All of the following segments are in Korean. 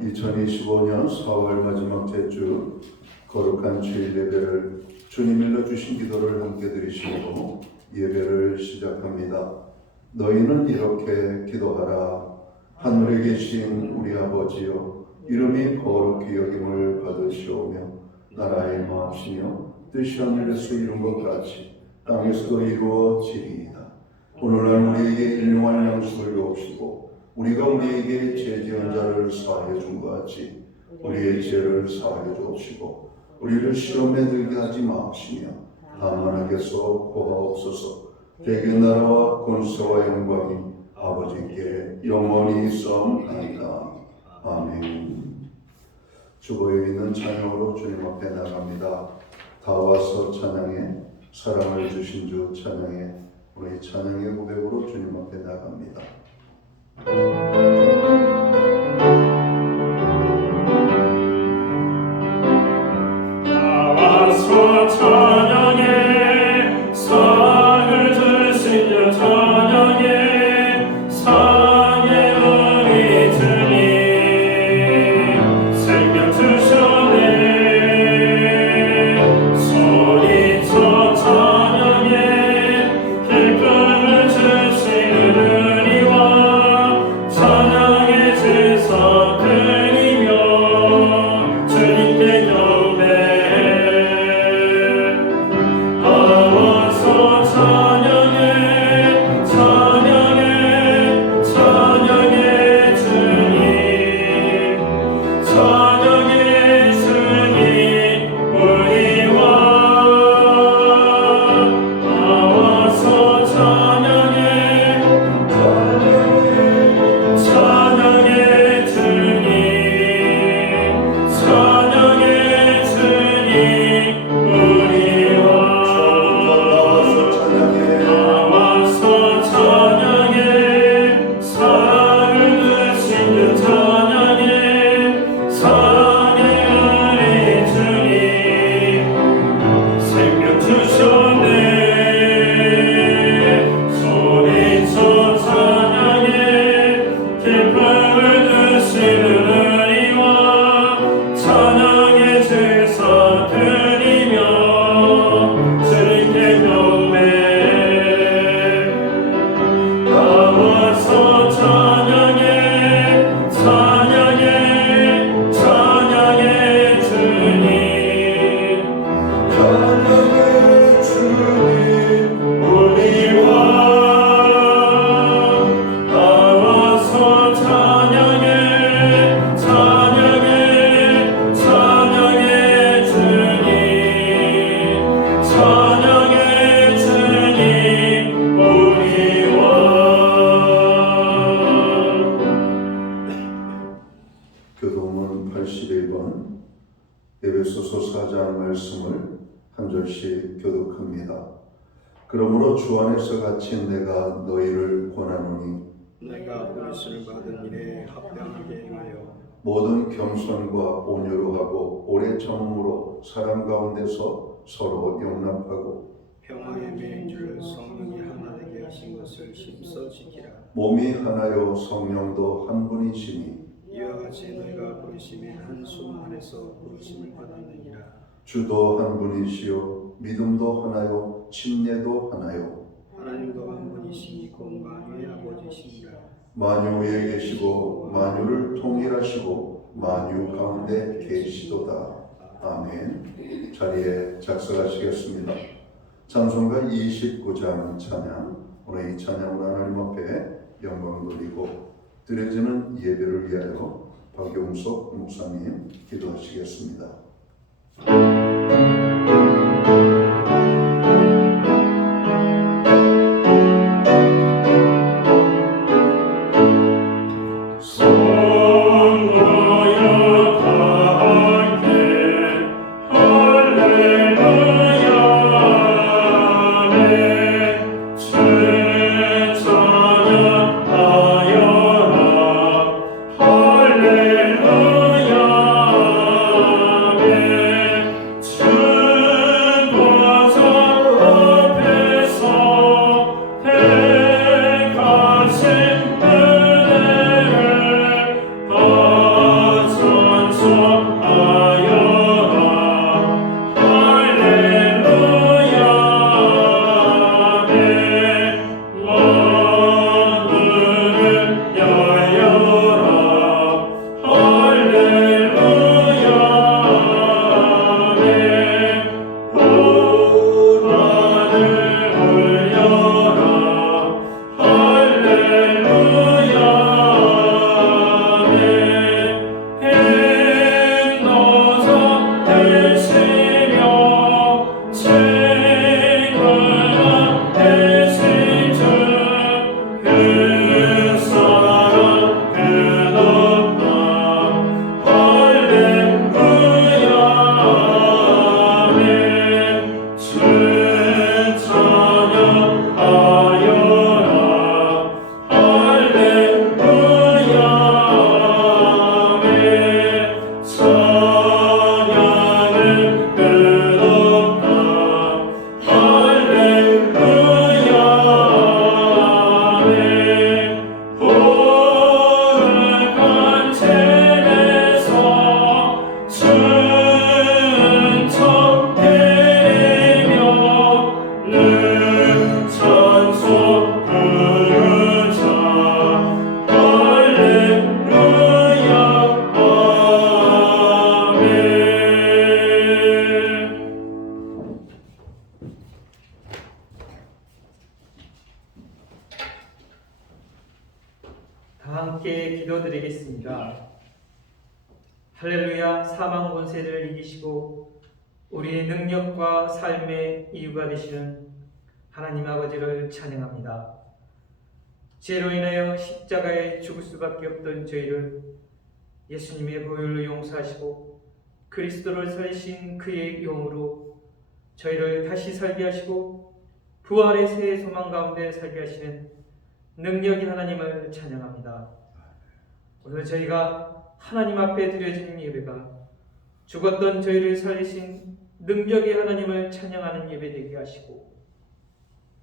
2025년 4월 마지막 주 거룩한 주일 예배를 주님 일러주신 기도를 함께 드리시고 예배를 시작합니다. 너희는 이렇게 기도하라. 하늘에 계신 우리 아버지여, 이름이 거룩히 여김을 받으시오며 나라의 마옵시며 뜻이 하늘에서 이룬 것 같이 땅에서도 이루어지리이다. 오늘날 우리에게 일용할 양식을 주옵시고 우리가 우리에게 죄 지은 자를 사하여 준 것 같이 우리의 죄를 사하여 주옵시고 우리를 시험에 들게 하지 마옵시며 다만 악에서 구하옵소서. 대개 나라와 권세와 영광이 아버지께 영원히 있사옵나이다. 아멘. 주보에 있는 찬양으로 주님 앞에 나갑니다. 다 와서 찬양해, 사랑을 주신 주 찬양해. 우리 찬양의 고백으로 주님 앞에 나갑니다. 다 와서 찬양해, 상을 주신 주 찬양해, 상의 은혜 주님 생명 주셨네. 소리쳐 찬양해, 기쁨을 주시는 은혜와 찬양의 제사 드리며 주님께 나와서 찬양해, 찬양해, 찬양해 주님, 찬양해 주님 우리와 나와서 찬양해, 찬양해 주님, 찬양해 주님 우리와 나와서 찬양해, 상을 주신 주 찬양해, 상의 은혜 주님 생명 주셨네. 소리쳐 찬양해, 기쁨을 주시는 은혜와 찬양의 제사 드리며 주님께 나와서 찬양해, 찬양해, 찬양해 주님, 찬양해 주님 우리와 나와서 찬양해, 찬양해, 찬양해 주님, 찬양해 주님 우리와. 교도문 81번 에베소서 4장 말씀을 한 절씩 교독합니다. 그러므로 주 안에서 갇힌 내가 너희를 권하노니 내가 그리스를 받은 일에 합당하게 행하여 모든 겸손과 온유로 하고 오래 참음으로 사람 가운데서 서로 용납하고 평화의 매인줄 성령이 하나 되게 하신 것을 힘써 지키라. 몸이 하나요 성령도 한 분이시니 이와 같이 너희가 부르심의 한 소문 안에서 부르심을 받았느니라. 주도 한 분이시요 믿음도 하나요 침례도 하나요 하나님도 한 분이시니 곧 만유의 아버지시니라. 만유 위에 계시고 만유를 통일하시고 만유 가운데 계시도다. 아멘. 자리에 작성하시겠습니다. 찬송가 29장 찬양. 오늘 이 찬양으로 하나님 앞에 영광 돌리고 드려지는 예배를 위하여 박용석 목사님 기도하시겠습니다. 할렐루야, 기도드립니다. 할렐루야. 사망 권세를 이기시고 우리의 능력과 삶의 이유가 되시는 하나님 아버지를 찬양합니다. 죄로 인하여 십자가에 죽을 수밖에 없던 저희를 예수님의 보혈로 용서하시고 그리스도를 살리신 그의 영으로 저희를 다시 살게 하시고 부활의 새 소망 가운데 살게 하시는 능력이 하나님을 찬양합니다. 오늘 저희가 하나님 앞에 드려진 예배가 죽었던 저희를 살리신 능력의 하나님을 찬양하는 예배 되게 하시고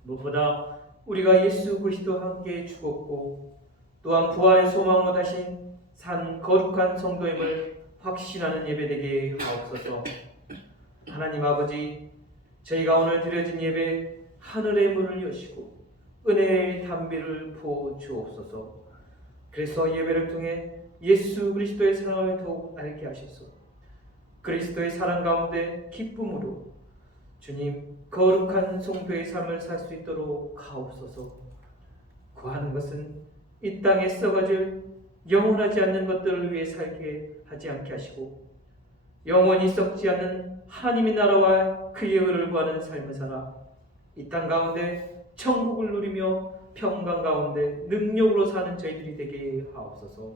무엇보다 우리가 예수 그리스도와 함께 죽었고 또한 부활의 소망으로 다시 산 거룩한 성도임을 확신하는 예배 되게 하옵소서. 하나님 아버지, 저희가 오늘 드려진 예배 하늘의 문을 여시고 은혜의 담비를 부어 주옵소서. 그래서 예배를 통해 예수 그리스도의 사랑을 더욱 알게 하셔서 그리스도의 사랑 가운데 기쁨으로 주님 거룩한 성도의 삶을 살 수 있도록 하옵소서. 구하는 것은 이 땅에 썩어질 영원하지 않는 것들을 위해 살게 하지 않게 하시고 영원히 썩지 않는 하나님의 나라와 그의 의를 구하는 삶을 살아 이 땅 가운데 천국을 누리며 평강 가운데 능력으로 사는 저희들이 되게 하옵소서.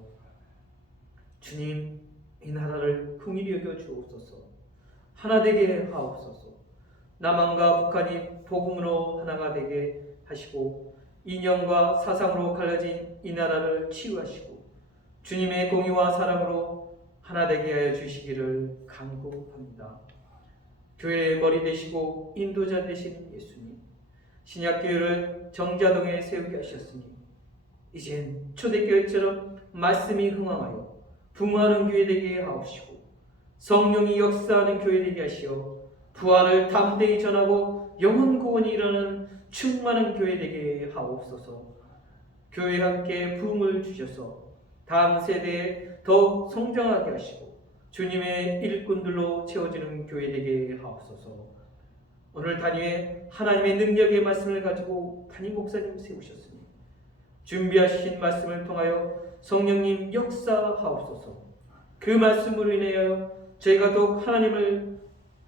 주님, 이 나라를 긍휼히 여겨 주옵소서. 하나 되게 하옵소서. 남한과 북한이 복음으로 하나가 되게 하시고 이념과 사상으로 갈라진 이 나라를 치유하시고 주님의 공의와 사랑으로 하나 되게 하여 주시기를 간구합니다. 교회의 머리 되시고 인도자 되신 예수님, 신약교회를 정자동에 세우게 하셨으니 이젠 초대교회처럼 말씀이 흥황하여 부흥하는 교회 되게 하옵시고 성령이 역사하는 교회 되게 하시어 부활을 담대히 전하고 영혼 구원이 일어나는 충만한 교회 되게 하옵소서. 교회에 함께 부흥을 주셔서 다음 세대에 더욱 성장하게 하시고 주님의 일꾼들로 채워지는 교회 되게 하옵소서. 오늘 단위에 하나님의 능력의 말씀을 가지고 담임 목사님 세우셨으니 준비하신 말씀을 통하여 성령님 역사하옵소서. 그 말씀으로 인하여 저희가 더욱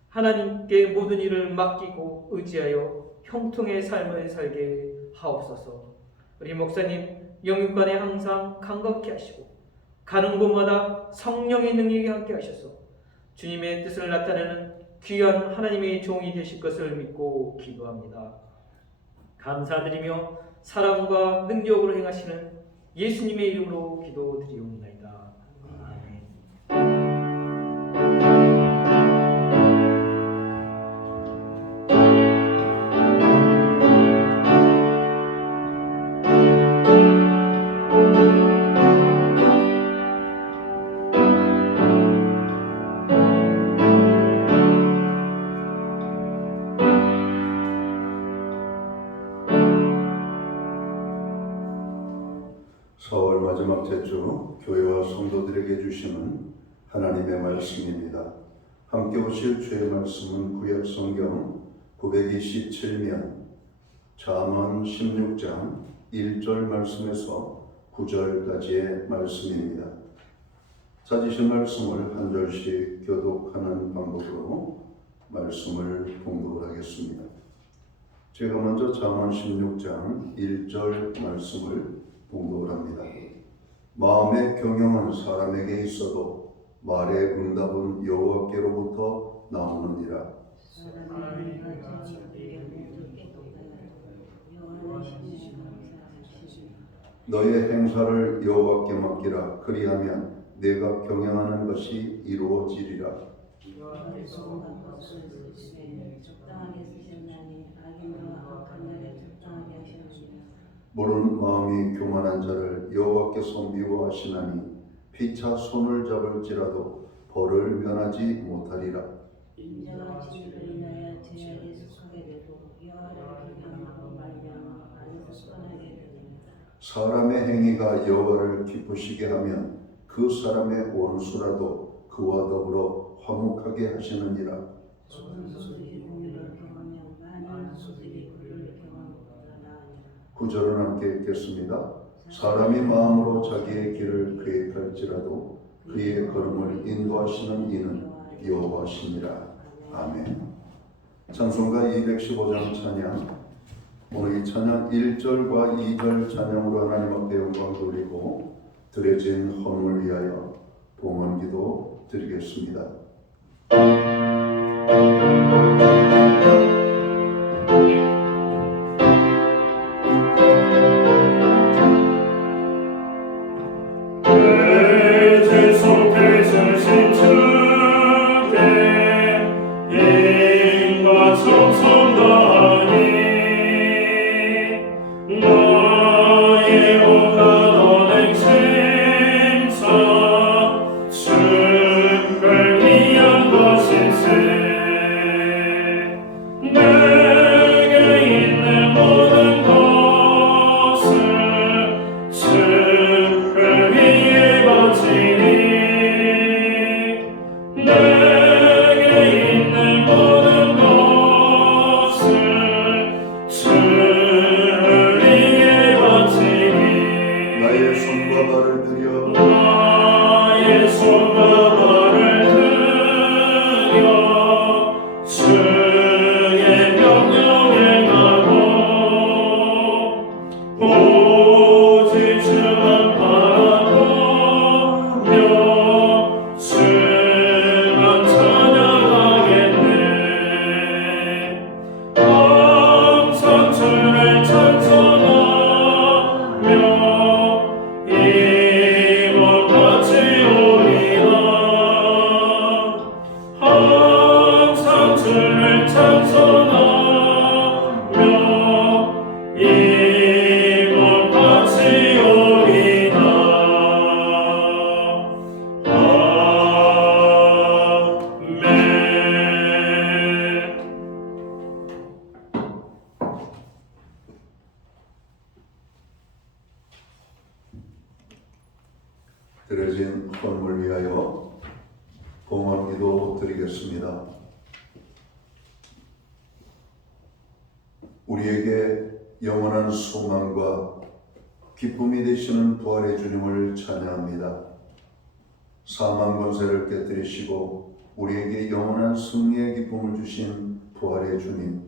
하나님께 모든 일을 맡기고 의지하여 형통의 삶을 살게 하옵소서. 우리 목사님 영육간에 항상 강건케 하시고 가는 곳마다 성령의 능력이 함께 하셔서 주님의 뜻을 나타내는 귀한 하나님의 종이 되실 것을 믿고 기도합니다. 감사드리며 사랑과 능력으로 행하시는 예수님의 이름으로 기도드리옵나이다. 아멘. 서울 마지막 제주 교회와 성도들에게 주시는 하나님의 말씀입니다. 함께 보실 주의 말씀은 구약 성경 927면 잠언 16장 1절 말씀에서 9절까지의 말씀입니다. 찾으신 말씀을 한 절씩 교독하는 방법으로 말씀을 봉독하겠습니다. 제가 먼저 잠언 16장 1절 말씀을 봉독을 합니다. 마음의 경영은 사람에게 있어도 말의 응답은 여호와께로부터 나오느니라. 너의 행사를 여호와께 맡기라. 그리하면 내가 경영하는 것이 이루어지리라. 모르는 마음이 교만한 자를 여호와께서 미워하시나니 피차 손을 잡을지라도 벌을 면하지 못하리라. 인자가 진리로 인하여 죄악에서 소개되고 여호와를 경외함으로 말미암아 안에서 떠나게 되느니라. 사람의 행위가 여호와를 기쁘시게 하면 그 사람의 원수라도 그와 더불어 화목하게 하시느니라. 좋은 소들이 공유를 경하며 많은 소들이 불을 경함보다 나으니라. 9절은 함께 읽겠습니다. 사람이 마음으로 자기의 길을 계획할지라도 그의 걸음을 인도하시는 이는 여호와시니라. 아멘. 찬송가 215장 찬양. 오늘 이 찬양 1절과 2절 찬양으로 하나님 앞에 영광 돌리고 드려진 헌물 위하여 봉헌기도 드리겠습니다. 드려진 헌물 위하여 봉헌기도 드리겠습니다. 우리에게 영원한 소망과 기쁨이 되시는 부활의 주님을 찬양합니다. 사망 권세를 깨뜨리시고 우리에게 영원한 승리의 기쁨을 주신 부활의 주님,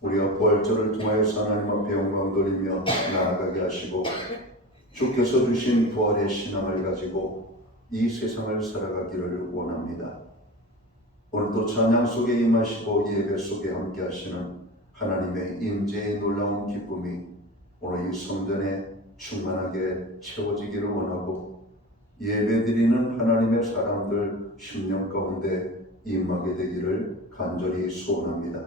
우리가 부활절을 통하여서 하나님 앞에 영광 돌리며 나아가게 하시고 주께서 주신 부활의 신앙을 가지고 이 세상을 살아가기를 원합니다. 오늘도 찬양 속에 임하시고 예배 속에 함께 하시는 하나님의 임재의 놀라운 기쁨이 오늘 이 성전에 충만하게 채워지기를 원하고 예배드리는 하나님의 사람들 심령 가운데 임하게 되기를 간절히 소원합니다.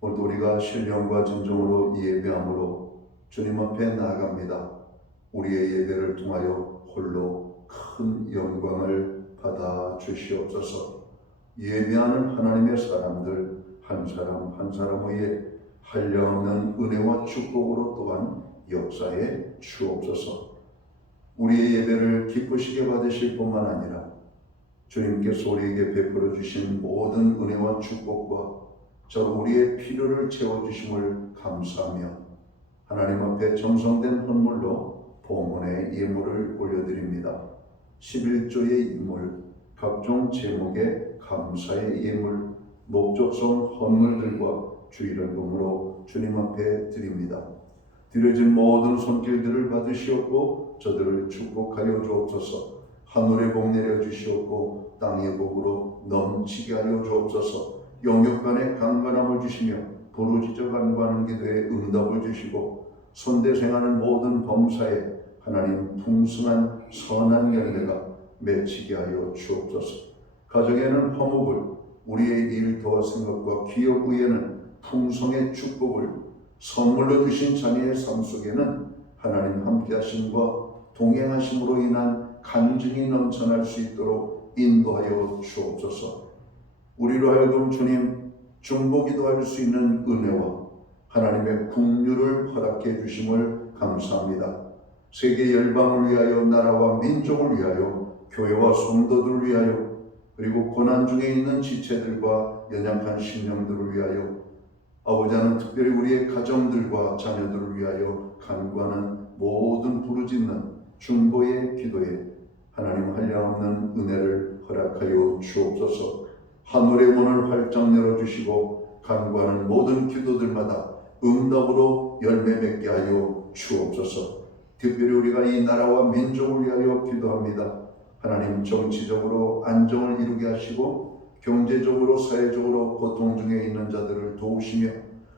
오늘도 우리가 신령과 진정으로 예배함으로 주님 앞에 나아갑니다. 우리의 예배를 통하여 홀로 큰 영광을 받아 주시옵소서. 예배하는 하나님의 사람들 한 사람 한 사람 위에 한량없는 은혜와 축복으로 또한 역사에 주옵소서. 우리의 예배를 기쁘시게 받으실 뿐만 아니라 주님께서 우리에게 베풀어 주신 모든 은혜와 축복과 저 우리의 필요를 채워주심을 감사하며 하나님 앞에 정성된 헌물로 봉헌의 예물을 올려드립니다. 11조의 예물, 각종 제목의 감사의 예물, 목적성 헌물들과 주일헌금으로 주님 앞에 드립니다. 드려진 모든 손길들을 받으시옵고 저들을 축복하여 주옵소서. 하늘의 복 내려 주시옵고 땅의 복으로 넘치게 하여 주옵소서. 영육간의 강건함을 주시며 부르짖어 간구하는 기도에 응답을 주시고 손대생하는 모든 범사에 하나님 풍성한 선한 열매가 맺히게 하여 주옵소서. 가정에는 화목을, 우리의 일터와 생각과 기업 위에는 풍성의 축복을, 선물로 주신 자녀의 삶 속에는 하나님 함께 하심과 동행하심으로 인한 간증이 넘쳐날 수 있도록 인도하여 주옵소서. 우리로 하여금 주님 중보기도 할 수 있는 은혜와 하나님의 긍휼을 허락해 주심을 감사합니다. 세계 열방을 위하여, 나라와 민족을 위하여, 교회와 성도들을 위하여, 그리고 고난 중에 있는 지체들과 연약한 심령들을 위하여, 아버지 하나님 특별히 우리의 가정들과 자녀들을 위하여 간구하는 모든 부르짖는 중보의 기도에 하나님 한량없는 은혜를 허락하여 주옵소서. 하늘의 문을 활짝 열어주시고 간구하는 모든 기도들마다 응답으로 열매 맺게 하여 주옵소서. 특별히 우리가 이 나라와 민족을 위하여 기도합니다. 하나님, 정치적으로 안정을 이루게 하시고 경제적으로 사회적으로 고통 중에 있는 자들을 도우시며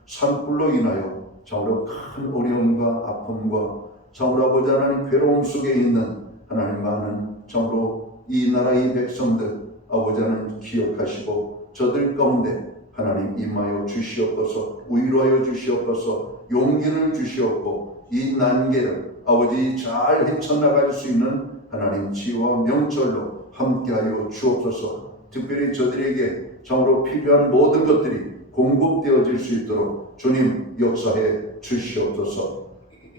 산불로 인하여 참으로 큰 어려움과 아픔과 참으로 아버지 하나님 괴로움 속에 있는 하나님 많은 참으로 이 나라의 백성들 아버지 하나님 기억하시고 저들 가운데 하나님 임하여 주시옵소서. 위로하여 주시옵소서. 용기를 주시옵고 이 난계를 아버지 잘 헤쳐나갈 수 있는 하나님 지혜와 명철로 함께하여 주옵소서. 특별히 저들에게 참으로 필요한 모든 것들이 공급되어질 수 있도록 주님 역사해 주시옵소서.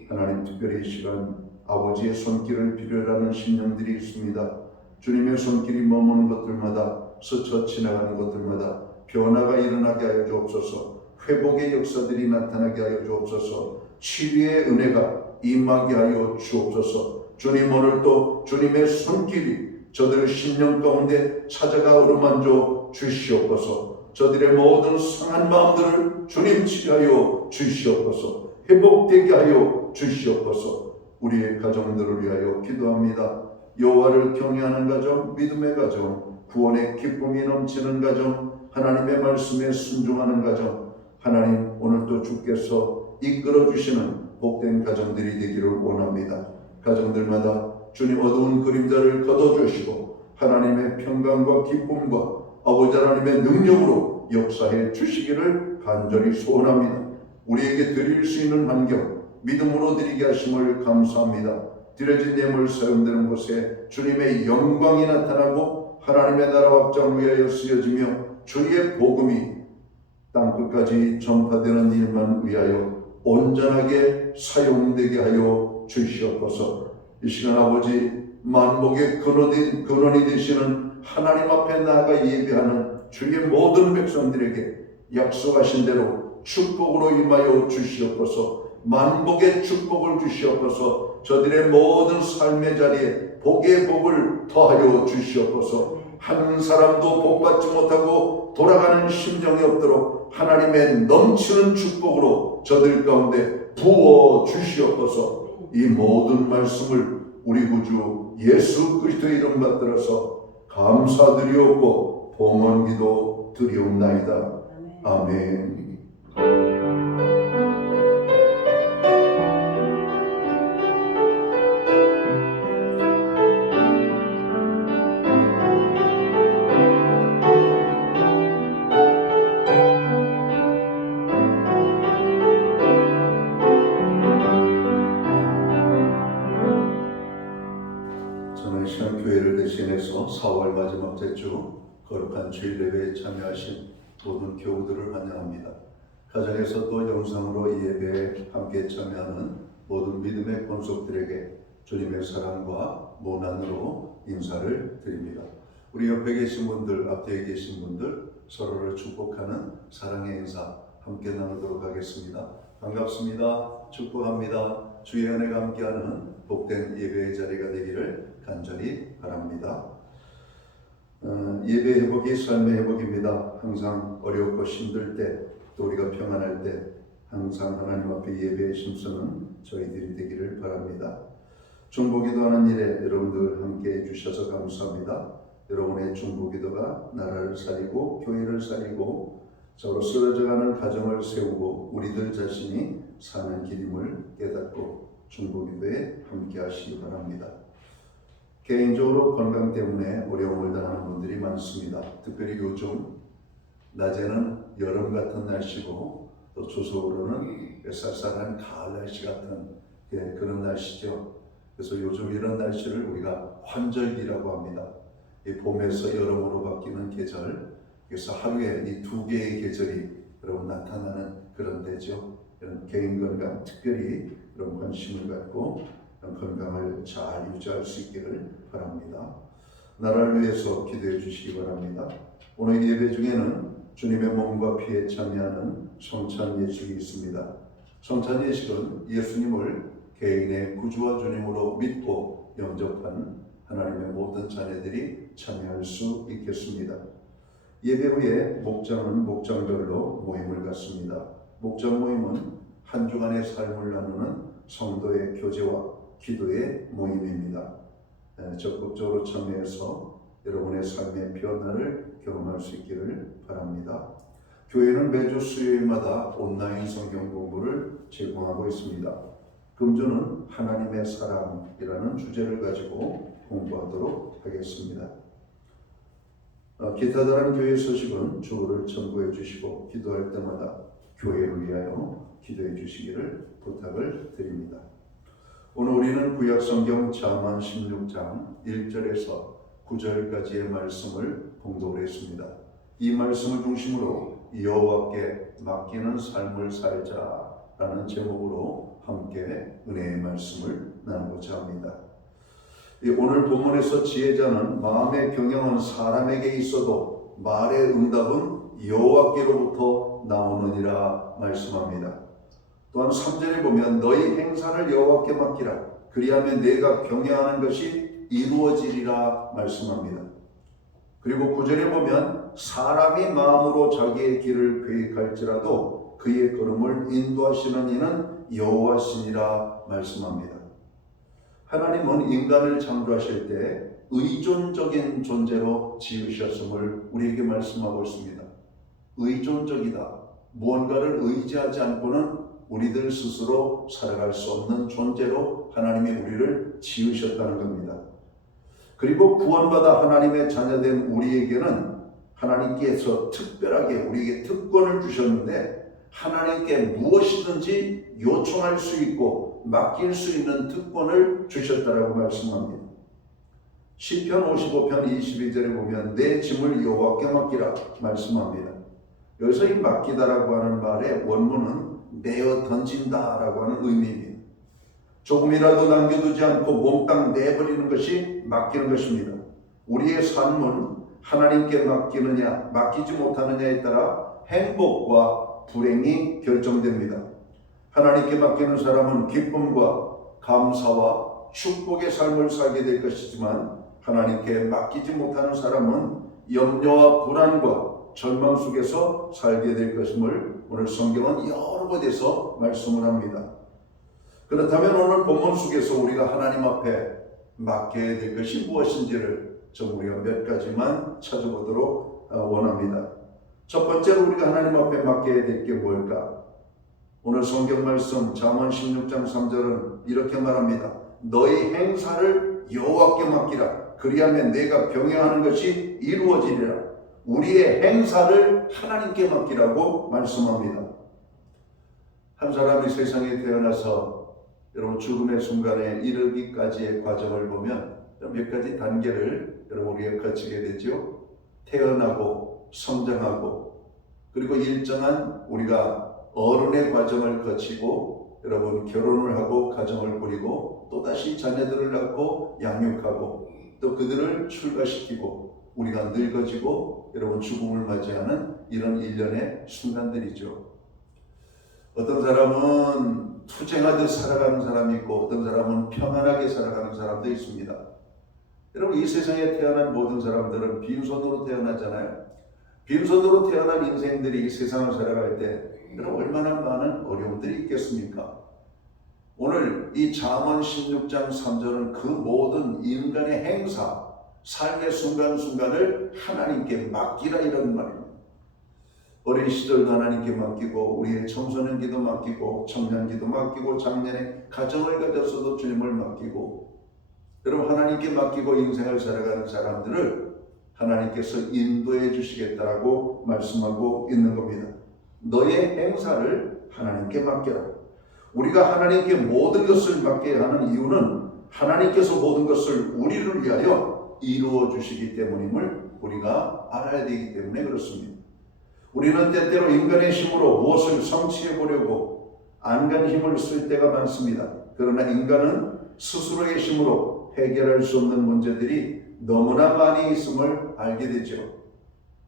하나님, 특별히 이 시간 아버지의 손길을 필요로 하는 심령들이 있습니다. 주님의 손길이 머무는 것들마다 스쳐 지나가는 것들마다 변화가 일어나게 하여 주옵소서. 회복의 역사들이 나타나게 하여 주옵소서. 치유의 은혜가 임하게 하여 주옵소서. 주님, 오늘도 주님의 손길이 저들 심령 가운데 찾아가 어루만져 주시옵소서. 저들의 모든 상한 마음들을 주님 치유하여 주시옵소서. 회복되게 하여 주시옵소서. 우리의 가정들을 위하여 기도합니다. 여호와를 경외하는 가정, 믿음의 가정, 구원의 기쁨이 넘치는 가정, 하나님의 말씀에 순종하는 가정, 하나님 오늘도 주께서 이끌어 주시는 복된 가정들이 되기를 원합니다. 가정들마다 주님 어두운 그림자를 걷어주시고 하나님의 평강과 기쁨과 아버지 하나님의 능력으로 역사해 주시기를 간절히 소원합니다. 우리에게 드릴 수 있는 환경 믿음으로 드리게 하심을 감사합니다. 드려진 예물 사용되는 곳에 주님의 영광이 나타나고 하나님의 나라 확장을 위하여 쓰여지며 주의 복음이 땅끝까지 전파되는 일만 위하여 온전하게 사용되게 하여 주시옵소서. 이 시간 아버지 만복의 근원이 되시는 하나님 앞에 나아가 예배하는 주의 모든 백성들에게 약속하신 대로 축복으로 임하여 주시옵소서. 만복의 축복을 주시옵소서. 저들의 모든 삶의 자리에 복의 복을 더하여 주시옵소서. 한 사람도 복받지 못하고 돌아가는 심정이 없도록 하나님의 넘치는 축복으로 저들 가운데 부어 주시옵소서. 이 모든 말씀을 우리 구주 예수 그리스도의 이름 받들어서 감사드리옵고 봉헌기도 드리옵나이다. 아멘. 저는 시간 교회를 대신해서 4월 마지막 주 거룩한 주일 예배에 참여하신 모든 교우들을 환영합니다. 가정에서 또 영상으로 이 예배에 함께 참여하는 모든 믿음의 권속들에게 주님의 사랑과 모난으로 인사를 드립니다. 우리 옆에 계신 분들, 앞뒤에 계신 분들 서로를 축복하는 사랑의 인사 함께 나누도록 하겠습니다. 반갑습니다. 축복합니다. 주의 은혜가 함께하는 복된 예배의 자리가 되기를 간절히 바랍니다. 예배 회복이 삶의 회복입니다. 항상 어렵고 힘들 때, 또 우리가 평안할 때 항상 하나님 앞에 예배의 심성은 저희들이 되기를 바랍니다. 중보기도하는 일에 여러분들 함께 해주셔서 감사합니다. 여러분의 중보기도가 나라를 살리고 교회를 살리고 서로 쓰러져가는 가정을 세우고 우리들 자신이 사는 길임을 깨닫고 중보기도에 함께 하시기 바랍니다. 개인적으로 건강 때문에 어려움을 당하는 분들이 많습니다. 특별히 요즘 낮에는 여름 같은 날씨고 또 주속으로는 쌀쌀한 가을 날씨 같은 그런 날씨죠. 그래서 요즘 이런 날씨를 우리가 환절기라고 합니다. 이 봄에서 여름으로 바뀌는 계절, 그래서 하루에 이 두 개의 계절이 여러분 나타나는 그런 때죠. 이런 개인 건강 특별히 그런 관심을 갖고 건강을 잘 유지할 수 있기를 바랍니다. 나라를 위해서 기도해 주시기 바랍니다. 오늘 예배 중에는 주님의 몸과 피에 참여하는 성찬 예식이 있습니다. 성찬 예식은 예수님을 개인의 구주와 주님으로 믿고 영접한 하나님의 모든 자녀들이 참여할 수 있겠습니다. 예배 후에 목장은 목장별로 모임을 갖습니다. 목장 모임은 한 주간의 삶을 나누는 성도의 교제와 기도의 모임입니다. 적극적으로 참여해서 여러분의 삶의 변화를 경험할 수 있기를 바랍니다. 교회는 매주 수요일마다 온라인 성경 공부를 제공하고 있습니다. 금주는 하나님의 사랑이라는 주제를 가지고 공부하도록 하겠습니다. 기타 다른 교회 소식은 주보를 첨부해 주시고 기도할 때마다 교회를 위하여 기도해 주시기를 부탁을 드립니다. 오늘 우리는 구약 성경 잠언 16장 1절에서 9절까지의 말씀을 공독을 했습니다. 이 말씀을 중심으로 여호와께 맡기는 삶을 살자라는 제목으로 함께 은혜의 말씀을 나누고자 합니다. 오늘 본문에서 지혜자는 마음의 경영은 사람에게 있어도 말의 응답은 여호와께로부터 나오느니라 말씀합니다. 또한 3절에 보면 너희 행사를 여호와께 맡기라 그리하면 내가 경영하는 것이 이루어지리라 말씀합니다. 그리고 9절에 보면 사람이 마음으로 자기의 길을 계획할지라도 그의 걸음을 인도하시는 이는 여호와시니라 말씀합니다. 하나님은 인간을 창조하실 때 의존적인 존재로 지으셨음을 우리에게 말씀하고 있습니다. 의존적이다. 무언가를 의지하지 않고는 우리들 스스로 살아갈 수 없는 존재로 하나님이 우리를 지으셨다는 겁니다. 그리고 구원받아 하나님의 자녀된 우리에게는 하나님께서 특별하게 우리에게 특권을 주셨는데 하나님께 무엇이든지 요청할 수 있고 맡길 수 있는 특권을 주셨다라고 말씀합니다. 시편 55편 22절에 보면 내 짐을 여호와께 맡기라 말씀합니다. 여기서 이 맡기다라고 하는 말의 원문은 내어 던진다라고 하는 의미입니다. 조금이라도 남겨두지 않고 몽땅 내버리는 것이 맡기는 것입니다. 우리의 삶은 하나님께 맡기느냐 맡기지 못하느냐에 따라 행복과 불행이 결정됩니다. 하나님께 맡기는 사람은 기쁨과 감사와 축복의 삶을 살게 될 것이지만 하나님께 맡기지 못하는 사람은 염려와 불안과 절망 속에서 살게 될 것임을 오늘 성경은 여러 곳에서 말씀을 합니다. 그렇다면 오늘 본문 속에서 우리가 하나님 앞에 맡겨야 될 것이 무엇인지를 좀 우리가 몇 가지만 찾아보도록 원합니다. 첫 번째로 우리가 하나님 앞에 맡겨야 될 게 뭘까? 오늘 성경 말씀 잠언 16장 3절은 이렇게 말합니다. 너희 행사를 여호와께 맡기라. 그리하면 내가 병행하는 것이 이루어지리라. 우리의 행사를 하나님께 맡기라고 말씀합니다. 한 사람이 세상에 태어나서 여러분 죽음의 순간에 이르기까지의 과정을 보면 몇 가지 단계를 여러분 우리가 거치게 되죠. 태어나고 성장하고 그리고 일정한 우리가 어른의 과정을 거치고 여러분 결혼을 하고 가정을 꾸리고 또다시 자녀들을 낳고 양육하고 또 그들을 출가시키고 우리가 늙어지고 여러분 죽음을 맞이하는 이런 일련의 순간들이죠. 어떤 사람은 투쟁하듯 살아가는 사람이 있고 어떤 사람은 평안하게 살아가는 사람도 있습니다. 여러분 이 세상에 태어난 모든 사람들은 빈손으로 태어나잖아요. 빈손으로 태어난 인생들이 이 세상을 살아갈 때 여러분 얼마나 많은 어려움들이 있겠습니까? 오늘 이 잠언 16장 3절은 그 모든 인간의 행사, 삶의 순간순간을 하나님께 맡기라 이런 말입니다. 어린 시절도 하나님께 맡기고 우리의 청소년기도 맡기고 청년기도 맡기고 작년에 가정을 가졌어도 주님을 맡기고 여러분 하나님께 맡기고 인생을 살아가는 사람들을 하나님께서 인도해 주시겠다라고 말씀하고 있는 겁니다. 너의 행사를 하나님께 맡겨라. 우리가 하나님께 모든 것을 맡겨야 하는 이유는 하나님께서 모든 것을 우리를 위하여 이루어 주시기 때문임을 우리가 알아야 되기 때문에 그렇습니다. 우리는 때때로 인간의 힘으로 무엇을 성취해 보려고 안간 힘을 쓸 때가 많습니다. 그러나 인간은 스스로의 힘으로 해결할 수 없는 문제들이 너무나 많이 있음을 알게 되죠.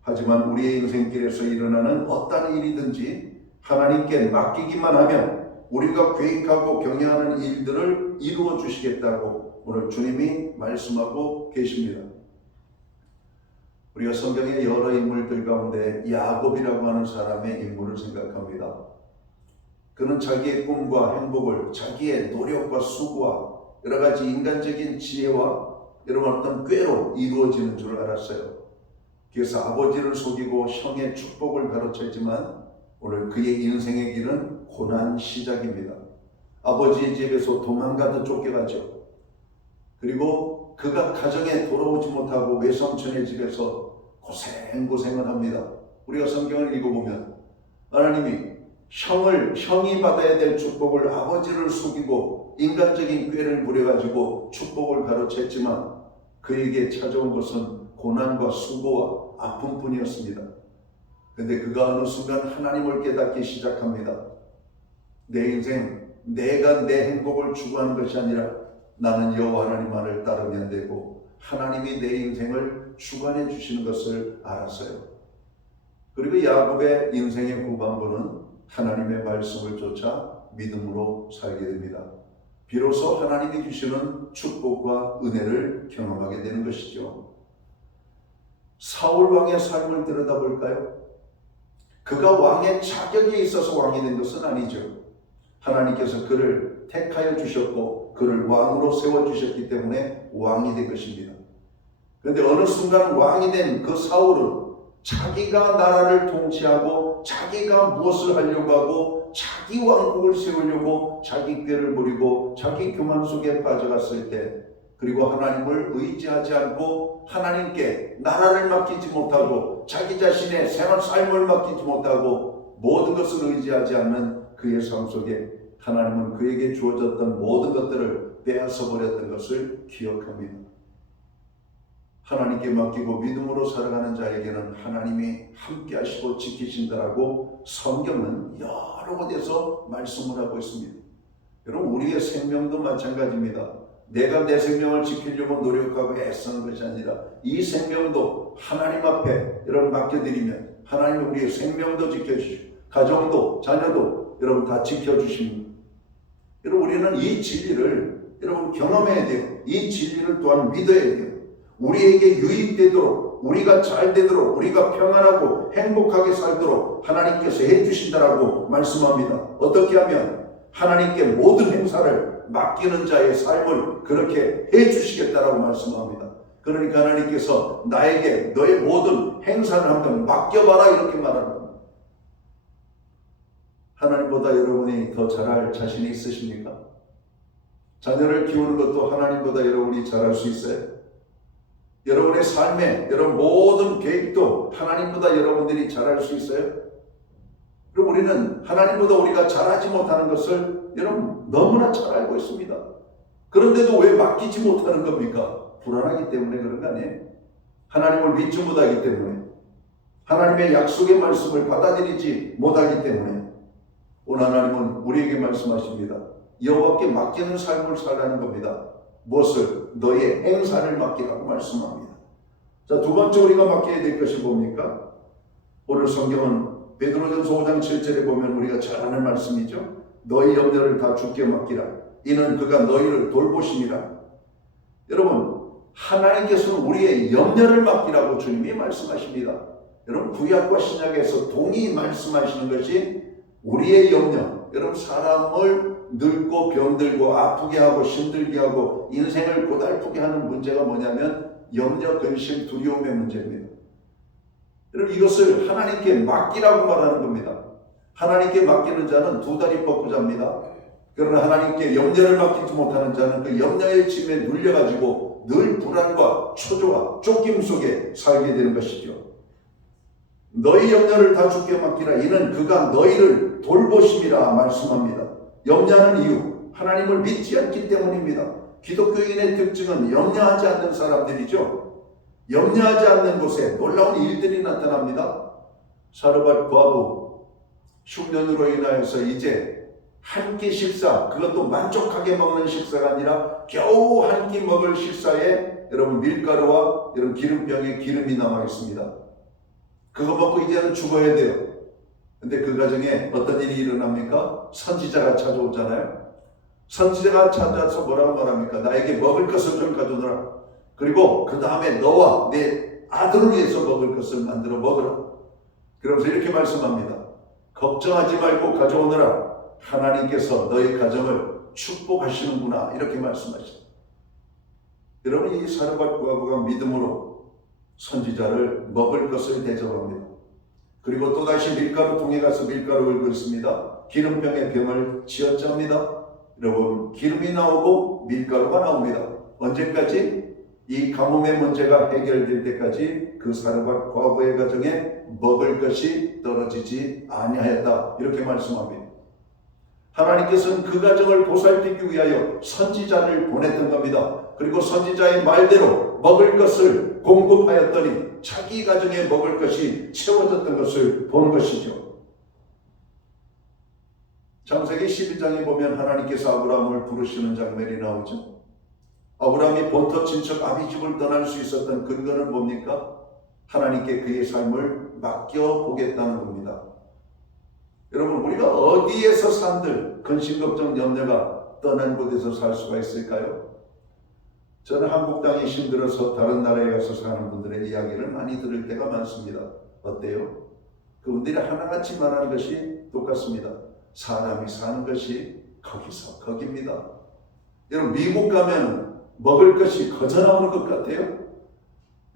하지만 우리의 인생길에서 일어나는 어떤 일이든지 하나님께 맡기기만 하면 우리가 계획하고 경영하는 일들을 이루어 주시겠다고 오늘 주님이 말씀하고 계십니다. 우리가 성경의 여러 인물들 가운데 야곱이라고 하는 사람의 인물을 생각합니다. 그는 자기의 꿈과 행복을 자기의 노력과 수고와 여러 가지 인간적인 지혜와 이런 어떤 꾀로 이루어지는 줄 알았어요. 그래서 아버지를 속이고 형의 축복을 가로챘지만 오늘 그의 인생의 길은 고난 시작입니다. 아버지의 집에서 도망가듯 쫓겨가죠. 그리고 그가 가정에 돌아오지 못하고 외삼촌의 집에서 고생을 합니다. 우리가 성경을 읽어보면 하나님이 형이 받아야 될 축복을 아버지를 속이고 인간적인 꾀를 부려가지고 축복을 가로챘지만 그에게 찾아온 것은 고난과 수고와 아픔뿐이었습니다. 그런데 그가 어느 순간 하나님을 깨닫기 시작합니다. 내 인생, 내가 내 행복을 추구하는 것이 아니라 나는 여호와 하나님만을 따르면 되고 하나님이 내 인생을 주관해 주시는 것을 알았어요. 그리고 야곱의 인생의 후반부는 하나님의 말씀을 쫓아 믿음으로 살게 됩니다. 비로소 하나님이 주시는 축복과 은혜를 경험하게 되는 것이죠. 사울 왕의 삶을 들여다볼까요? 그가 왕의 자격에 있어서 왕이 된 것은 아니죠. 하나님께서 그를 택하여 주셨고 그를 왕으로 세워주셨기 때문에 왕이 된 것입니다. 그런데 어느 순간 왕이 된 그 사울은 자기가 나라를 통치하고 자기가 무엇을 하려고 하고 자기 왕국을 세우려고 자기 꾀를 부리고 자기 교만 속에 빠져갔을 때 그리고 하나님을 의지하지 않고 하나님께 나라를 맡기지 못하고 자기 자신의 삶을 맡기지 못하고 모든 것을 의지하지 않는 그의 삶 속에 하나님은 그에게 주어졌던 모든 것들을 빼앗아 버렸던 것을 기억합니다. 하나님께 맡기고 믿음으로 살아가는 자에게는 하나님이 함께 하시고 지키신다라고 성경은 여러 곳에서 말씀을 하고 있습니다. 여러분 우리의 생명도 마찬가지입니다. 내가 내 생명을 지키려고 노력하고 애쓰는 것이 아니라 이 생명도 하나님 앞에 여러분 맡겨드리면 하나님은 우리의 생명도 지켜주시고 가정도 자녀도 여러분 다 지켜주십니다. 여러분 우리는 이 진리를 여러분 경험해야 돼요. 이 진리를 또한 믿어야 돼요. 우리에게 유익되도록 우리가 잘 되도록 우리가 평안하고 행복하게 살도록 하나님께서 해주신다라고 말씀합니다. 어떻게 하면 하나님께 모든 행사를 맡기는 자의 삶을 그렇게 해주시겠다라고 말씀합니다. 그러니까 하나님께서 나에게 너의 모든 행사를 한번 맡겨봐라 이렇게 말하는 겁니다. 하나님보다 여러분이 더 잘할 자신이 있으십니까? 자녀를 키우는 것도 하나님보다 여러분이 잘할 수 있어요? 여러분의 삶에 여러분 모든 계획도 하나님보다 여러분들이 잘할 수 있어요? 그럼 우리는 하나님보다 우리가 잘하지 못하는 것을 여러분 너무나 잘 알고 있습니다. 그런데도 왜 맡기지 못하는 겁니까? 불안하기 때문에 그런 거 아니에요? 하나님을 믿지 못하기 때문에 하나님의 약속의 말씀을 받아들이지 못하기 때문에 오늘 하나님은 우리에게 말씀하십니다. 여호와께 맡기는 삶을 살라는 겁니다. 무엇을? 너의 행사를 맡기라고 말씀합니다. 자, 두 번째 우리가 맡겨야 될 것이 뭡니까? 오늘 성경은 베드로전서 5장 7절에 보면 우리가 잘 아는 말씀이죠. 너희 염려를 다 주께 맡기라. 이는 그가 너희를 돌보시니라. 여러분 하나님께서는 우리의 염려를 맡기라고 주님이 말씀하십니다. 여러분 구약과 신약에서 동일히 말씀하시는 것이 우리의 염려, 여러분 사람을 늙고 병들고 아프게 하고 힘들게 하고 인생을 고달프게 하는 문제가 뭐냐면 염려, 근심, 두려움의 문제입니다. 여러분 이것을 하나님께 맡기라고 말하는 겁니다. 하나님께 맡기는 자는 두 다리 뻗고 잡니다. 그러나 하나님께 염려를 맡기지 못하는 자는 그 염려의 짐에 눌려가지고 늘 불안과 초조와 쫓김 속에 살게 되는 것이죠. 너희 염려를 다 주께 맡기라. 이는 그가 너희를 돌보심이라 말씀합니다. 염려하는 이유, 하나님을 믿지 않기 때문입니다. 기독교인의 특징은 염려하지 않는 사람들이죠. 염려하지 않는 곳에 놀라운 일들이 나타납니다. 사르밧 과부 흉년으로 인하여서 이제 한 끼 식사, 그것도 만족하게 먹는 식사가 아니라 겨우 한 끼 먹을 식사에 여러분 밀가루와 이런 기름병에 기름이 남아 있습니다. 그거 먹고 이제는 죽어야 돼요. 근데 그 가정에 어떤 일이 일어납니까? 선지자가 찾아오잖아요. 선지자가 찾아서 뭐라고 말합니까? 나에게 먹을 것을 좀 가져오너라. 그리고 그 다음에 너와 내 아들을 위해서 먹을 것을 만들어 먹으라. 그러면서 이렇게 말씀합니다. 걱정하지 말고 가져오너라. 하나님께서 너의 가정을 축복하시는구나. 이렇게 말씀하십니다. 여러분, 이 사르밧 과부가 믿음으로 선지자를 먹을 것을 대접합니다. 그리고 또다시 밀가루 통에 가서 밀가루를 긁습니다. 기름병에 병을 지었잡니다. 여러분, 기름이 나오고 밀가루가 나옵니다. 언제까지? 이 가뭄의 문제가 해결될 때까지 그 사르밧 과부의 가정에 먹을 것이 떨어지지 아니하였다. 이렇게 말씀합니다. 하나님께서는 그 가정을 보살피기 위하여 선지자를 보냈던 겁니다. 그리고 선지자의 말대로 먹을 것을 공급하였더니 자기 가정에 먹을 것이 채워졌던 것을 보는 것이죠. 창세기 12장에 보면 하나님께서 아브라함을 부르시는 장면이 나오죠. 아브라함이 본토 친척 아비집을 떠날 수 있었던 근거는 뭡니까? 하나님께 그의 삶을 맡겨보겠다는 겁니다. 여러분, 우리가 어디에서 산들 근심, 걱정, 염려가 떠난 곳에서 살 수가 있을까요? 저는 한국 땅이 힘들어서 다른 나라에 가서 사는 분들의 이야기를 많이 들을 때가 많습니다. 어때요? 그분들이 하나같이 말하는 것이 똑같습니다. 사람이 사는 것이 거기서 거기입니다. 여러분, 미국 가면 먹을 것이 거저 나오는 것 같아요?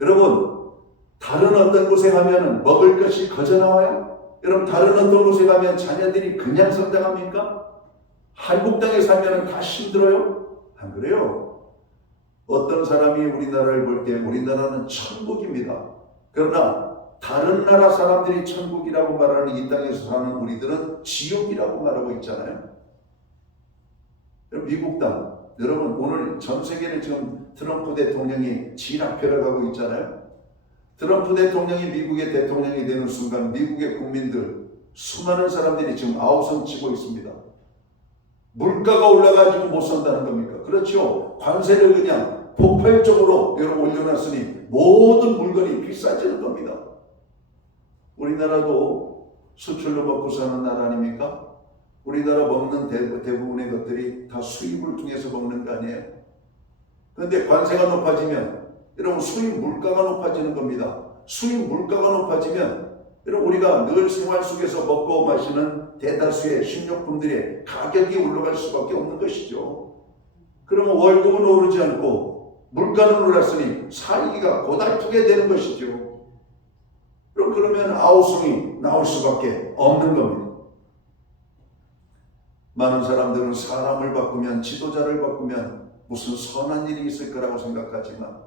여러분, 다른 어떤 곳에 가면 먹을 것이 거저 나와요? 여러분, 다른 어떤 곳에 가면 자녀들이 그냥 성장합니까? 한국 땅에 살면 다 힘들어요? 안 그래요? 어떤 사람이 우리나라를 볼 때 우리나라는 천국입니다. 그러나 다른 나라 사람들이 천국이라고 말하는 이 땅에서 사는 우리들은 지옥이라고 말하고 있잖아요. 미국 땅, 여러분, 오늘 전 세계를 지금 트럼프 대통령이 진압해가고 있잖아요. 트럼프 대통령이 미국의 대통령이 되는 순간 미국의 국민들, 수많은 사람들이 지금 아우성 치고 있습니다. 물가가 올라가지고 못 산다는 겁니까? 그렇죠. 관세를 그냥 폭발적으로 여러분 올려놨으니 모든 물건이 비싸지는 겁니다. 우리나라도 수출로 먹고 사는 나라 아닙니까? 우리나라 먹는 대부분의 것들이 다 수입을 통해서 먹는 거 아니에요? 그런데 관세가 높아지면 여러분 수입 물가가 높아지는 겁니다. 수입 물가가 높아지면 여러분 우리가 늘 생활 속에서 먹고 마시는 대다수의 식료품들의 가격이 올라갈 수밖에 없는 것이죠. 그러면 월급은 오르지 않고 물가는 올랐으니 살기가 고달프게 되는 것이죠. 그러면 아우성이 나올 수밖에 없는 겁니다. 많은 사람들은 사람을 바꾸면, 지도자를 바꾸면 무슨 선한 일이 있을 거라고 생각하지만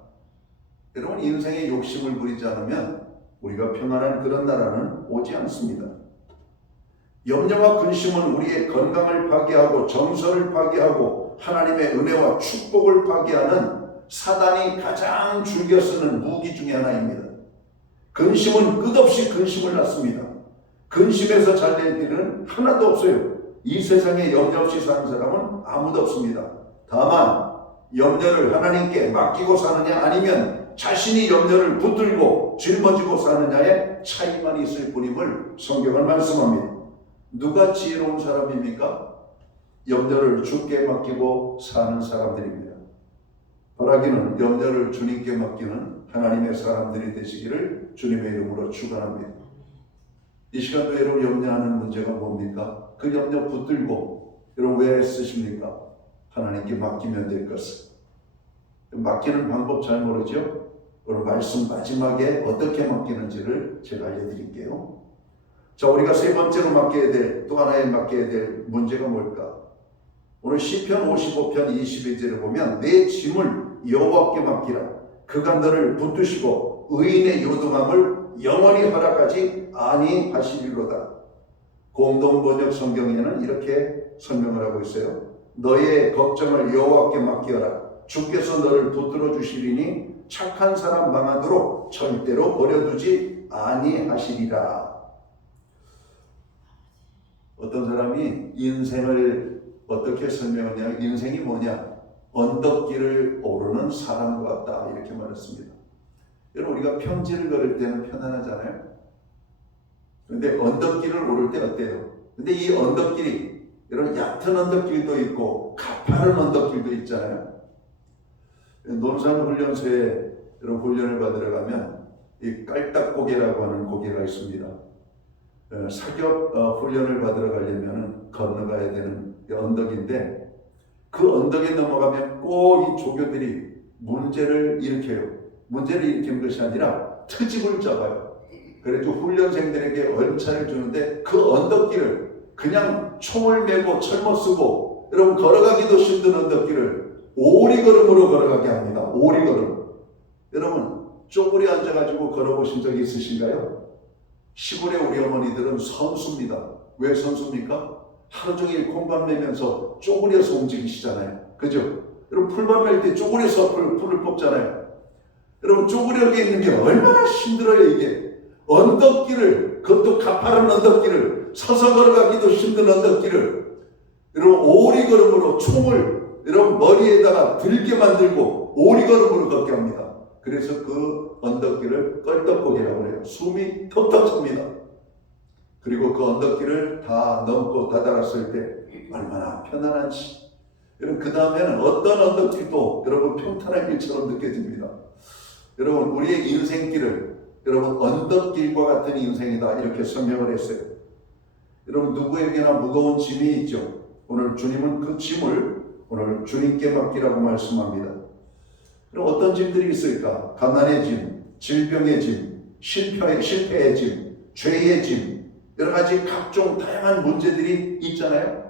여러분, 인생에 욕심을 부리지 않으면 우리가 평안한 그런 나라는 오지 않습니다. 염려와 근심은 우리의 건강을 파괴하고 정서를 파괴하고 하나님의 은혜와 축복을 파괴하는 사단이 가장 즐겨 쓰는 무기 중에 하나입니다. 근심은 끝없이 근심을 낳습니다. 근심에서 잘 될 일은 하나도 없어요. 이 세상에 염려 없이 사는 사람은 아무도 없습니다. 다만 염려를 하나님께 맡기고 사느냐 아니면 자신이 염려를 붙들고 짊어지고 사느냐의 차이만 있을 뿐임을 성경은 말씀합니다. 누가 지혜로운 사람입니까? 염려를 주께 맡기고 사는 사람들입니다. 바라기는 염려를 주님께 맡기는 하나님의 사람들이 되시기를 주님의 이름으로 축원합니다. 이 시간도 여러분 염려하는 문제가 뭡니까? 그 염려 붙들고 여러분 왜 쓰십니까? 하나님께 맡기면 될 것을. 맡기는 방법 잘 모르죠? 오늘 말씀 마지막에 어떻게 맡기는지를 제가 알려드릴게요. 자, 우리가 세 번째로 맡겨야 될, 또 하나의 맡겨야 될 문제가 뭘까? 오늘 시편 55편 22절을 보면 내 짐을 여호와께 맡기라. 그가 너를 붙드시고 의인의 요동함을 영원히 허락하지 아니하시리로다. 공동번역 성경에는 이렇게 설명을 하고 있어요. 너의 걱정을 여호와께 맡겨라. 주께서 너를 붙들어 주시리니 착한 사람 망하도록 절대로 버려두지 아니하시리라. 어떤 사람이 인생을 어떻게 설명하냐? 인생이 뭐냐? 언덕길을 오르는 사람과 같다 이렇게 말했습니다. 여러분 우리가 평지를 걸을 때는 편안하잖아요. 근데 언덕길을 오를 때 어때요? 근데 이 언덕길이 이런 얕은 언덕길도 있고 가파른 언덕길도 있잖아요. 논산훈련소에 이런 훈련을 받으러 가면 이 깔딱고개라고 하는 고개가 있습니다. 사격 훈련을 받으러 가려면 건너가야 되는 언덕인데 그 언덕에 넘어가면 꼭 이 조교들이 문제를 일으켜요. 문제를 일으키는 것이 아니라 트집을 잡아요. 그래도 훈련생들에게 얼차를 주는데 그 언덕길을 그냥 총을 메고 철모 쓰고 여러분 걸어가기도 힘든 언덕길을 오리걸음으로 걸어가게 합니다. 오리걸음. 여러분 쪼그려 앉아가지고 걸어보신 적이 있으신가요? 시골의 우리 어머니들은 선수입니다. 왜 선수입니까? 하루 종일 콩밥 매면서 쪼그려서 움직이시잖아요. 그죠? 여러분 풀밥 맬 때 쪼그려서 풀을 뽑잖아요. 여러분 쪼그려게 있는 게 얼마나 힘들어요 이게. 언덕길을, 그것도 가파른 언덕길을, 서서 걸어가기도 힘든 언덕길을 여러분 오리걸음으로 총을 여러분 머리에다가 들게 만들고 오리걸음으로 걷게 합니다. 그래서 그 언덕길을 껄떡고개라고 해요. 숨이 턱턱 찹니다. 그리고 그 언덕길을 다 넘고 다다랐을 때 얼마나 편안한지. 여러분 그 다음에는 어떤 언덕길도 여러분 평탄한 길처럼 느껴집니다. 여러분 우리의 인생길을 여러분 언덕길과 같은 인생이다 이렇게 설명을 했어요. 여러분 누구에게나 무거운 짐이 있죠. 오늘 주님은 그 짐을 오늘 주님께 맡기라고 말씀합니다. 그럼 어떤 짐들이 있을까? 가난의 짐, 질병의 짐, 실패의 짐, 죄의 짐, 여러 가지 각종 다양한 문제들이 있잖아요.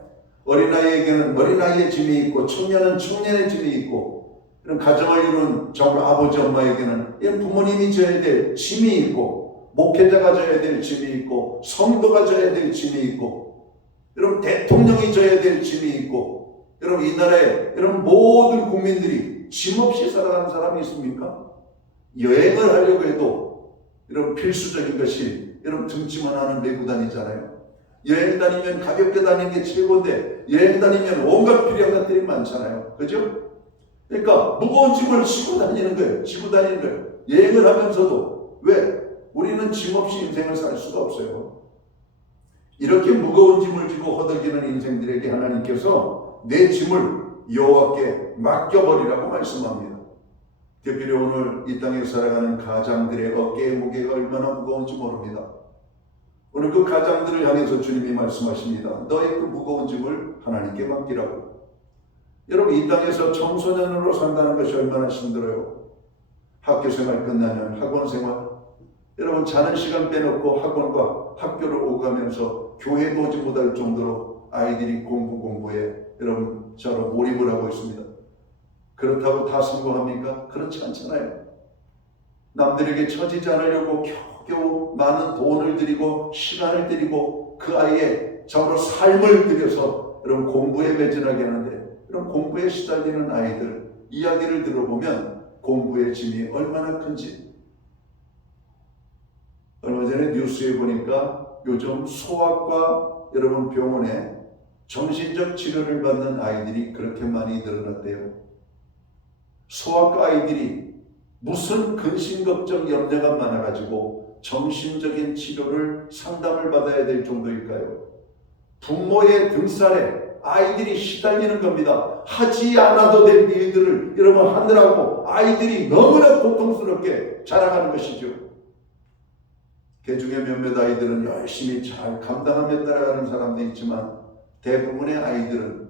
어린아이에게는 어린아이의 짐이 있고 청년은 청년의 짐이 있고 이런 가정을 이룬 정말 아버지 엄마에게는 부모님이 져야 될 짐이 있고 목회자가 져야 될 짐이 있고 성도가 져야 될 짐이 있고 여러분 대통령이 져야 될 짐이 있고 여러분 이 나라에 여러분 모든 국민들이 짐 없이 살아가는 사람이 있습니까? 여행을 하려고 해도 여러분 필수적인 것이 여러분 등짐 하나는 메고 다니잖아요. 여행 다니면 가볍게 다니는 게 최고인데 여행 다니면 온갖 필요한 것들이 많잖아요. 그죠? 그러니까 무거운 짐을 지고 다니는 거예요. 지고 다니는 거예요. 여행을 하면서도 왜? 우리는 짐 없이 인생을 살 수가 없어요. 이렇게 무거운 짐을 지고 허덕이는 인생들에게 하나님께서 내 짐을 여호와께 맡겨버리라고 말씀합니다. 특별히 오늘 이 땅에 살아가는 가장들의 어깨의 무게가 얼마나 무거운지 모릅니다. 오늘 그 가장들을 향해서 주님이 말씀하십니다. 너의 그 무거운 짐을 하나님께 맡기라고. 여러분 이 땅에서 청소년으로 산다는 것이 얼마나 힘들어요. 학교생활 끝나면 학원생활, 여러분 자는 시간 빼놓고 학원과 학교를 오고 가면서 교회도 오지 못할 정도로 아이들이 공부에 여러분 저로 몰입을 하고 있습니다. 그렇다고 다 성공합니까? 그렇지 않잖아요. 남들에게 처지지 않으려고 겨우 많은 돈을 들이고 시간을 들이고 그 아이의 저로 삶을 들여서 여러분 공부에 매진하게 하는데 그럼 공부에 시달리는 아이들 이야기를 들어보면 공부의 짐이 얼마나 큰지. 얼마 전에 뉴스에 보니까 요즘 소아과 여러분 병원에 정신적 치료를 받는 아이들이 그렇게 많이 늘어났대요. 소아과 아이들이 무슨 근심 걱정 염려가 많아가지고 정신적인 치료를 상담을 받아야 될 정도일까요? 부모의 등살에 아이들이 시달리는 겁니다. 하지 않아도 될 일들을 여러분 하느라고 아이들이 너무나 고통스럽게 자라가는 것이죠. 그 중에 몇몇 아이들은 열심히 잘 감당하며 따라가는 사람도 있지만 대부분의 아이들은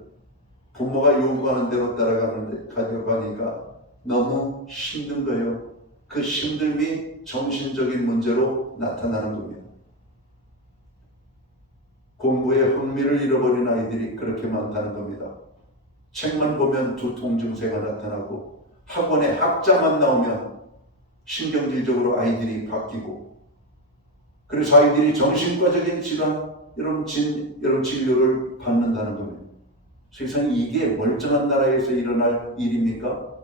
부모가 요구하는 대로 따라가려고 하니까 너무 힘든 거예요. 그 힘듦이 정신적인 문제로 나타나는 겁니다. 공부에 흥미를 잃어버린 아이들이 그렇게 많다는 겁니다. 책만 보면 두통 증세가 나타나고 학원에 학자만 나오면 신경질적으로 아이들이 바뀌고 그래서 아이들이 정신과적인 질환 이런 진료를 받는다는 겁니다. 세상에 이게 멀쩡한 나라에서 일어날 일입니까?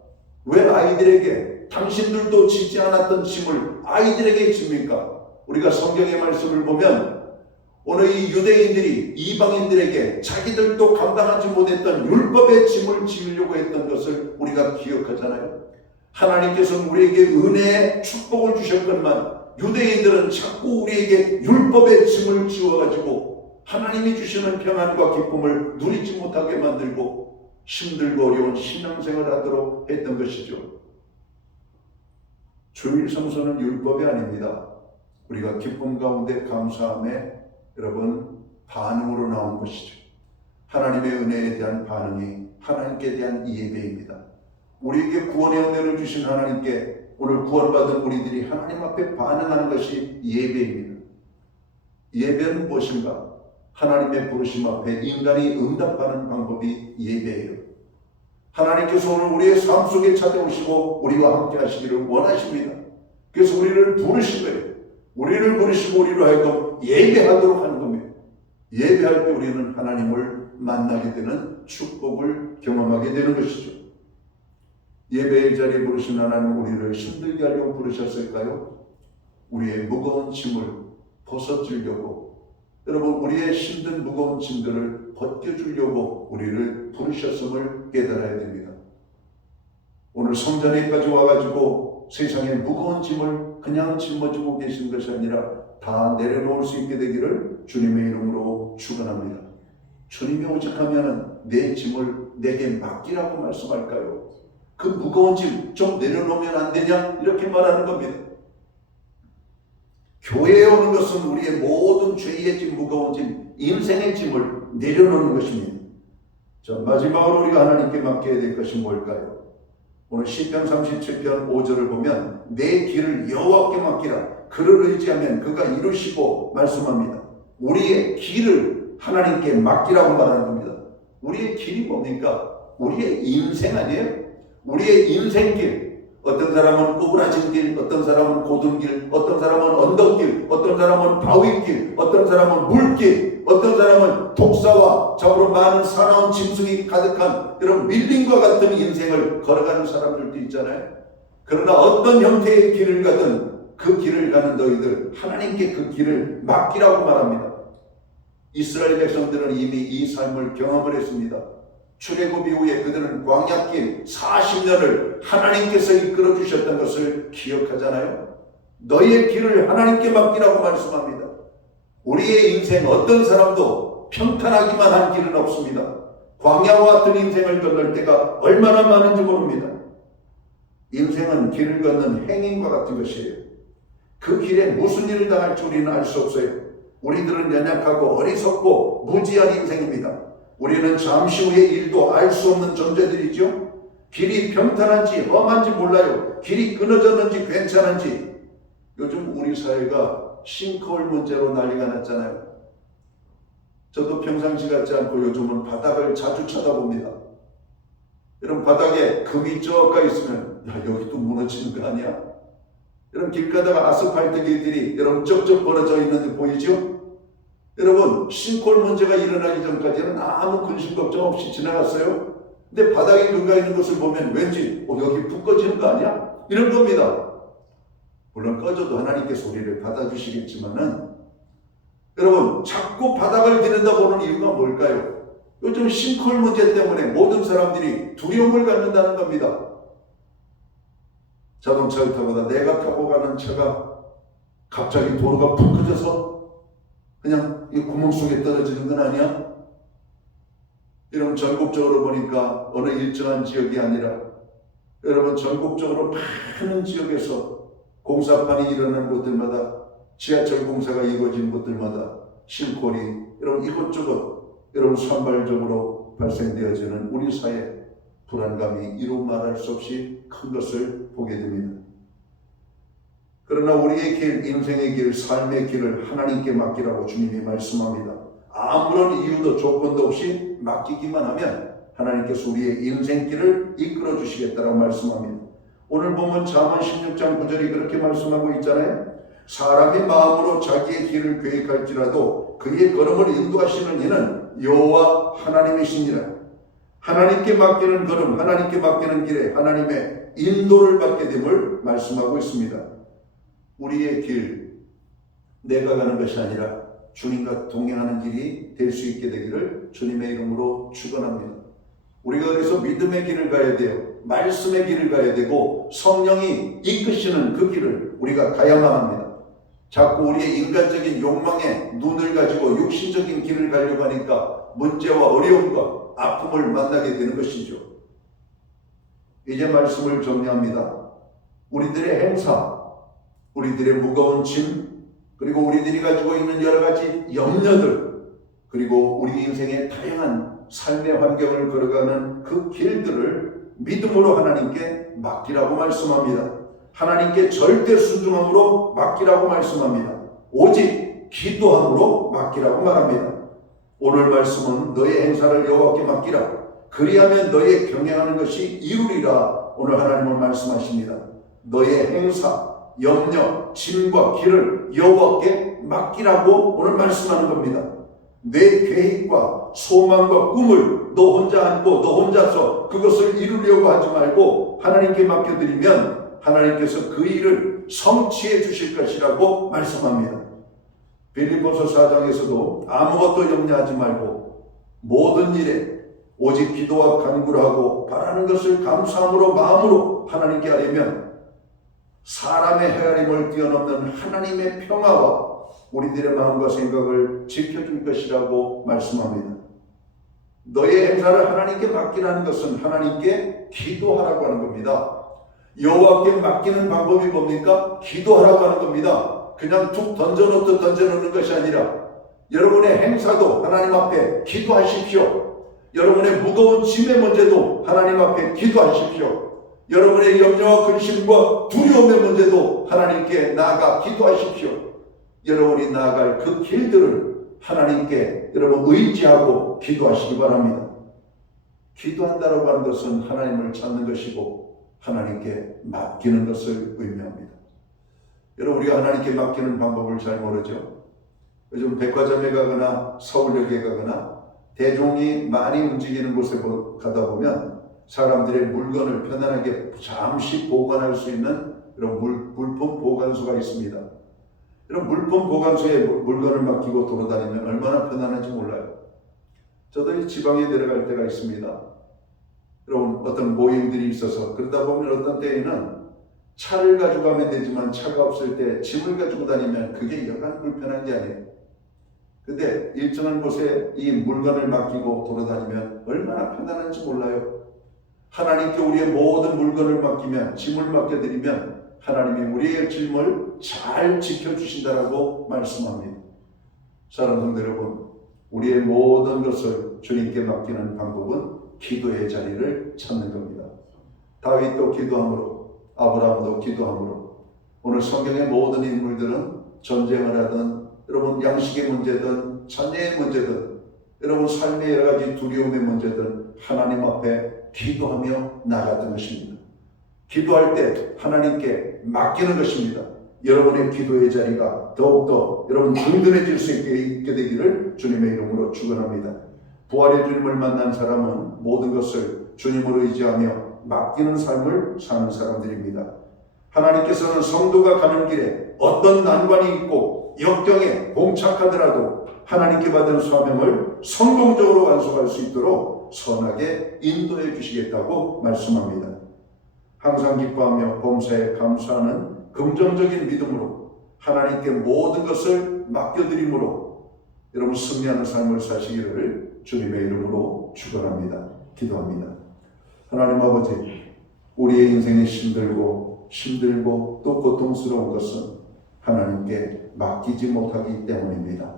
왜 아이들에게 당신들도 지지 않았던 짐을 아이들에게 집니까? 우리가 성경의 말씀을 보면 오늘 이 유대인들이 이방인들에게 자기들도 감당하지 못했던 율법의 짐을 지으려고 했던 것을 우리가 기억하잖아요. 하나님께서는 우리에게 은혜의 축복을 주셨건만 유대인들은 자꾸 우리에게 율법의 짐을 지워가지고 하나님이 주시는 평안과 기쁨을 누리지 못하게 만들고 힘들고 어려운 신앙생활을 하도록 했던 것이죠. 주일 성수는 율법이 아닙니다. 우리가 기쁨 가운데 감사함에 여러분 반응으로 나온 것이죠. 하나님의 은혜에 대한 반응이 하나님께 대한 예배입니다. 우리에게 구원의 은혜를 주신 하나님께 오늘 구원받은 우리들이 하나님 앞에 반응하는 것이 예배입니다. 예배는 무엇인가? 하나님의 부르심 앞에 인간이 응답하는 방법이 예배예요. 하나님께서 오늘 우리의 삶 속에 찾아오시고 우리와 함께 하시기를 원하십니다. 그래서 우리를 부르신 거예요. 우리를 부르시고 우리로 하여금 예배하도록 하는 겁니다. 예배할 때 우리는 하나님을 만나게 되는 축복을 경험하게 되는 것이죠. 예배의 자리에 부르신 하나님 우리를 힘들게 하려고 부르셨을까요? 우리의 무거운 짐을 벗어주려고, 여러분 우리의 힘든 무거운 짐들을 벗겨주려고 우리를 부르셨음을 깨달아야 됩니다. 오늘 성전에까지 와가지고 세상의 무거운 짐을 그냥 짊어지고 계신 것이 아니라 다 내려놓을 수 있게 되기를 주님의 이름으로 축원합니다. 주님이 오직하면 내 짐을 내게 맡기라고 말씀할까요? 그 무거운 짐 좀 내려놓으면 안 되냐? 이렇게 말하는 겁니다. 교회에 오는 것은 우리의 모든 죄의 짐, 무거운 짐, 인생의 짐을 내려놓는 것입니다. 자, 마지막으로 우리가 하나님께 맡겨야 될 것이 뭘까요? 오늘 시편 37편 5절을 보면 내 길을 여호와께 맡기라. 그를 의지하면 그가 이루시고 말씀합니다. 우리의 길을 하나님께 맡기라고 말하는 겁니다. 우리의 길이 뭡니까? 우리의 인생 아니에요? 우리의 인생길. 어떤 사람은 꼬부라진 길, 어떤 사람은 고든 길, 어떤 사람은 언덕길, 어떤 사람은 바위길, 어떤 사람은 물길, 어떤 사람은 독사와 잡으러 많은 사나운 짐승이 가득한 이런 밀림과 같은 인생을 걸어가는 사람들도 있잖아요. 그러나 어떤 형태의 길을 가든 그 길을 가는 너희들 하나님께 그 길을 맡기라고 말합니다. 이스라엘 백성들은 이미 이 삶을 경험을 했습니다. 출애굽 이후에 그들은 광야길 40년을 하나님께서 이끌어 주셨던 것을 기억하잖아요. 너희의 길을 하나님께 맡기라고 말씀합니다. 우리의 인생 어떤 사람도 평탄하기만 한 길은 없습니다. 광야와 같은 인생을 건널 때가 얼마나 많은지 모릅니다. 인생은 길을 걷는 행인과 같은 것이에요. 그 길에 무슨 일을 당할지 우리는 알 수 없어요. 우리들은 연약하고 어리석고 무지한 인생입니다. 우리는 잠시 후의 일도 알 수 없는 존재들이죠. 길이 평탄한지 험한지 몰라요. 길이 끊어졌는지 괜찮은지. 요즘 우리 사회가 싱크홀 문제로 난리가 났잖아요. 저도 평상시 같지 않고 요즘은 바닥을 자주 쳐다봅니다. 여러분 바닥에 금이 쪄가 있으면 야 여기도 무너지는 거 아니야? 여러분 길 가다가 아스팔트 길들이 여러분 쩍쩍 벌어져 있는데 보이죠? 여러분 싱크홀 문제가 일어나기 전까지는 아무 근심 걱정 없이 지나갔어요. 근데 바닥에 금가 있는 것을 보면 왠지 여기 푹 꺼지는 거 아니야? 이런 겁니다. 물론 꺼져도 하나님께서 우리를 받아주시겠지만은 여러분 자꾸 바닥을 들여다보는 이유가 뭘까요? 요즘 싱크홀 문제 때문에 모든 사람들이 두려움을 갖는다는 겁니다. 자동차를 타고다 내가 타고 가는 차가 갑자기 도로가 푹 꺼져서 그냥 이 구멍 속에 떨어지는 건 아니야? 여러분 전국적으로 보니까 어느 일정한 지역이 아니라 여러분 전국적으로 많은 지역에서 공사판이 일어나는 곳들마다 지하철 공사가 이루어진 곳들마다 싱크홀이 여러분 이곳저곳 여러분 산발적으로 발생되어지는 우리 사회 불안감이 이루 말할 수 없이 큰 것을 보게 됩니다. 그러나 우리의 길, 인생의 길, 삶의 길을 하나님께 맡기라고 주님이 말씀합니다. 아무런 이유도 조건도 없이 맡기기만 하면 하나님께서 우리의 인생길을 이끌어 주시겠다고 말씀합니다. 오늘 보면 잠언 16장 9절이 그렇게 말씀하고 있잖아요. 사람이 마음으로 자기의 길을 계획할지라도 그의 걸음을 인도하시는 이는 여호와 하나님이시니라. 하나님께 맡기는 걸음, 하나님께 맡기는 길에 하나님의 인도를 받게 됨을 말씀하고 있습니다. 우리의 길, 내가 가는 것이 아니라 주님과 동행하는 길이 될 수 있게 되기를 주님의 이름으로 축원합니다. 우리가 그래서 믿음의 길을 가야 돼요. 말씀의 길을 가야 되고 성령이 이끄시는 그 길을 우리가 가야만 합니다. 자꾸 우리의 인간적인 욕망에 눈을 가지고 육신적인 길을 가려고 하니까 문제와 어려움과 아픔을 만나게 되는 것이죠. 이제 말씀을 정리합니다. 우리들의 행사, 우리들의 무거운 짐, 그리고 우리들이 가지고 있는 여러 가지 염려들, 그리고 우리 인생의 다양한 삶의 환경을 걸어가는 그 길들을 믿음으로 하나님께 맡기라고 말씀합니다. 하나님께 절대 순종함으로 맡기라고 말씀합니다. 오직 기도함으로 맡기라고 말합니다. 오늘 말씀은 너의 행사를 여호와께 맡기라. 그리하면 너의 경영하는 것이 이루리라. 오늘 하나님은 말씀하십니다. 너의 행사, 염려, 짐과 길을 여호와께 맡기라고 오늘 말씀하는 겁니다. 내 계획과 소망과 꿈을 너 혼자 안고 너 혼자서 그것을 이루려고 하지 말고 하나님께 맡겨드리면 하나님께서 그 일을 성취해 주실 것이라고 말씀합니다. 빌립보서 4장에서도 아무것도 염려하지 말고 모든 일에 오직 기도와 간구를 하고 바라는 것을 감사함으로 마음으로 하나님께 하려면 사람의 헤아림을 뛰어넘는 하나님의 평화와 우리들의 마음과 생각을 지켜줄 것이라고 말씀합니다. 너의 행사를 하나님께 맡기라는 것은 하나님께 기도하라고 하는 겁니다. 여호와께 맡기는 방법이 뭡니까? 기도하라고 하는 겁니다. 그냥 툭 던져놓듯 던져놓는 것이 아니라 여러분의 행사도 하나님 앞에 기도하십시오. 여러분의 무거운 짐의 문제도 하나님 앞에 기도하십시오. 여러분의 염려와 근심과 두려움의 문제도 하나님께 나아가 기도하십시오. 여러분이 나아갈 그 길들을 하나님께 여러분 의지하고 기도하시기 바랍니다. 기도한다라고 하는 것은 하나님을 찾는 것이고 하나님께 맡기는 것을 의미합니다. 여러분 우리가 하나님께 맡기는 방법을 잘 모르죠. 요즘 백화점에 가거나 서울역에 가거나 대중이 많이 움직이는 곳에 가다 보면 사람들의 물건을 편안하게 잠시 보관할 수 있는 이런 물품 보관소가 있습니다. 이런 물품 보관소에 물건을 맡기고 돌아다니면 얼마나 편안한지 몰라요. 저도 이 지방에 내려갈 때가 있습니다. 여러분 어떤 모임들이 있어서 그러다 보면 어떤 때에는 차를 가지고 가면 되지만 차가 없을 때 짐을 가지고 다니면 그게 여간 불편한 게 아니에요. 근데 일정한 곳에 이 물건을 맡기고 돌아다니면 얼마나 편안한지 몰라요. 하나님께 우리의 모든 물건을 맡기면, 짐을 맡겨드리면 하나님이 우리의 짐을 잘 지켜주신다라고 말씀합니다. 사랑하는 성도 여러분, 우리의 모든 것을 주님께 맡기는 방법은 기도의 자리를 찾는 겁니다. 다윗도 기도함으로, 아브라함도 기도함으로, 오늘 성경의 모든 인물들은 전쟁을 하든 여러분 양식의 문제든 자녀의 문제든 여러분 삶의 여러 가지 두려움의 문제든 하나님 앞에 기도하며 나아갔던 것입니다. 기도할 때 하나님께 맡기는 것입니다. 여러분의 기도의 자리가 더욱더 여러분 든든해질 수 있게 되기를 주님의 이름으로 축원합니다. 부활의 주님을 만난 사람은 모든 것을 주님으로 의지하며 맡기는 삶을 사는 사람들입니다. 하나님께서는 성도가 가는 길에 어떤 난관이 있고 역경에 봉착하더라도 하나님께 받은 사명을 성공적으로 완수할 수 있도록 선하게 인도해 주시겠다고 말씀합니다. 항상 기뻐하며 범사에 감사하는 긍정적인 믿음으로 하나님께 모든 것을 맡겨드림으로 여러분 승리하는 삶을 사시기를 주님의 이름으로 축원합니다. 기도합니다. 하나님 아버지, 우리의 인생이 힘들고 또 고통스러운 것은 하나님께 맡기지 못하기 때문입니다.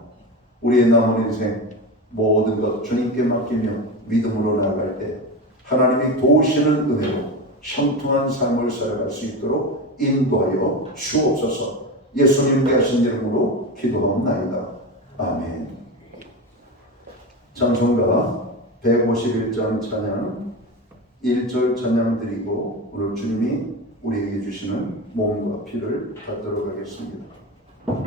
우리의 남은 인생 모든 것 주님께 맡기며 믿음으로 나아갈 때 하나님이 도우시는 은혜로 형통한 삶을 살아갈 수 있도록 인도하여 주옵소서. 예수님께 하신 이름으로 기도하옵나이다. 아멘. 찬송가 151장 찬양 1절 찬양 드리고 오늘 주님이 우리에게 주시는 몸과 피를 받도록 하겠습니다. 그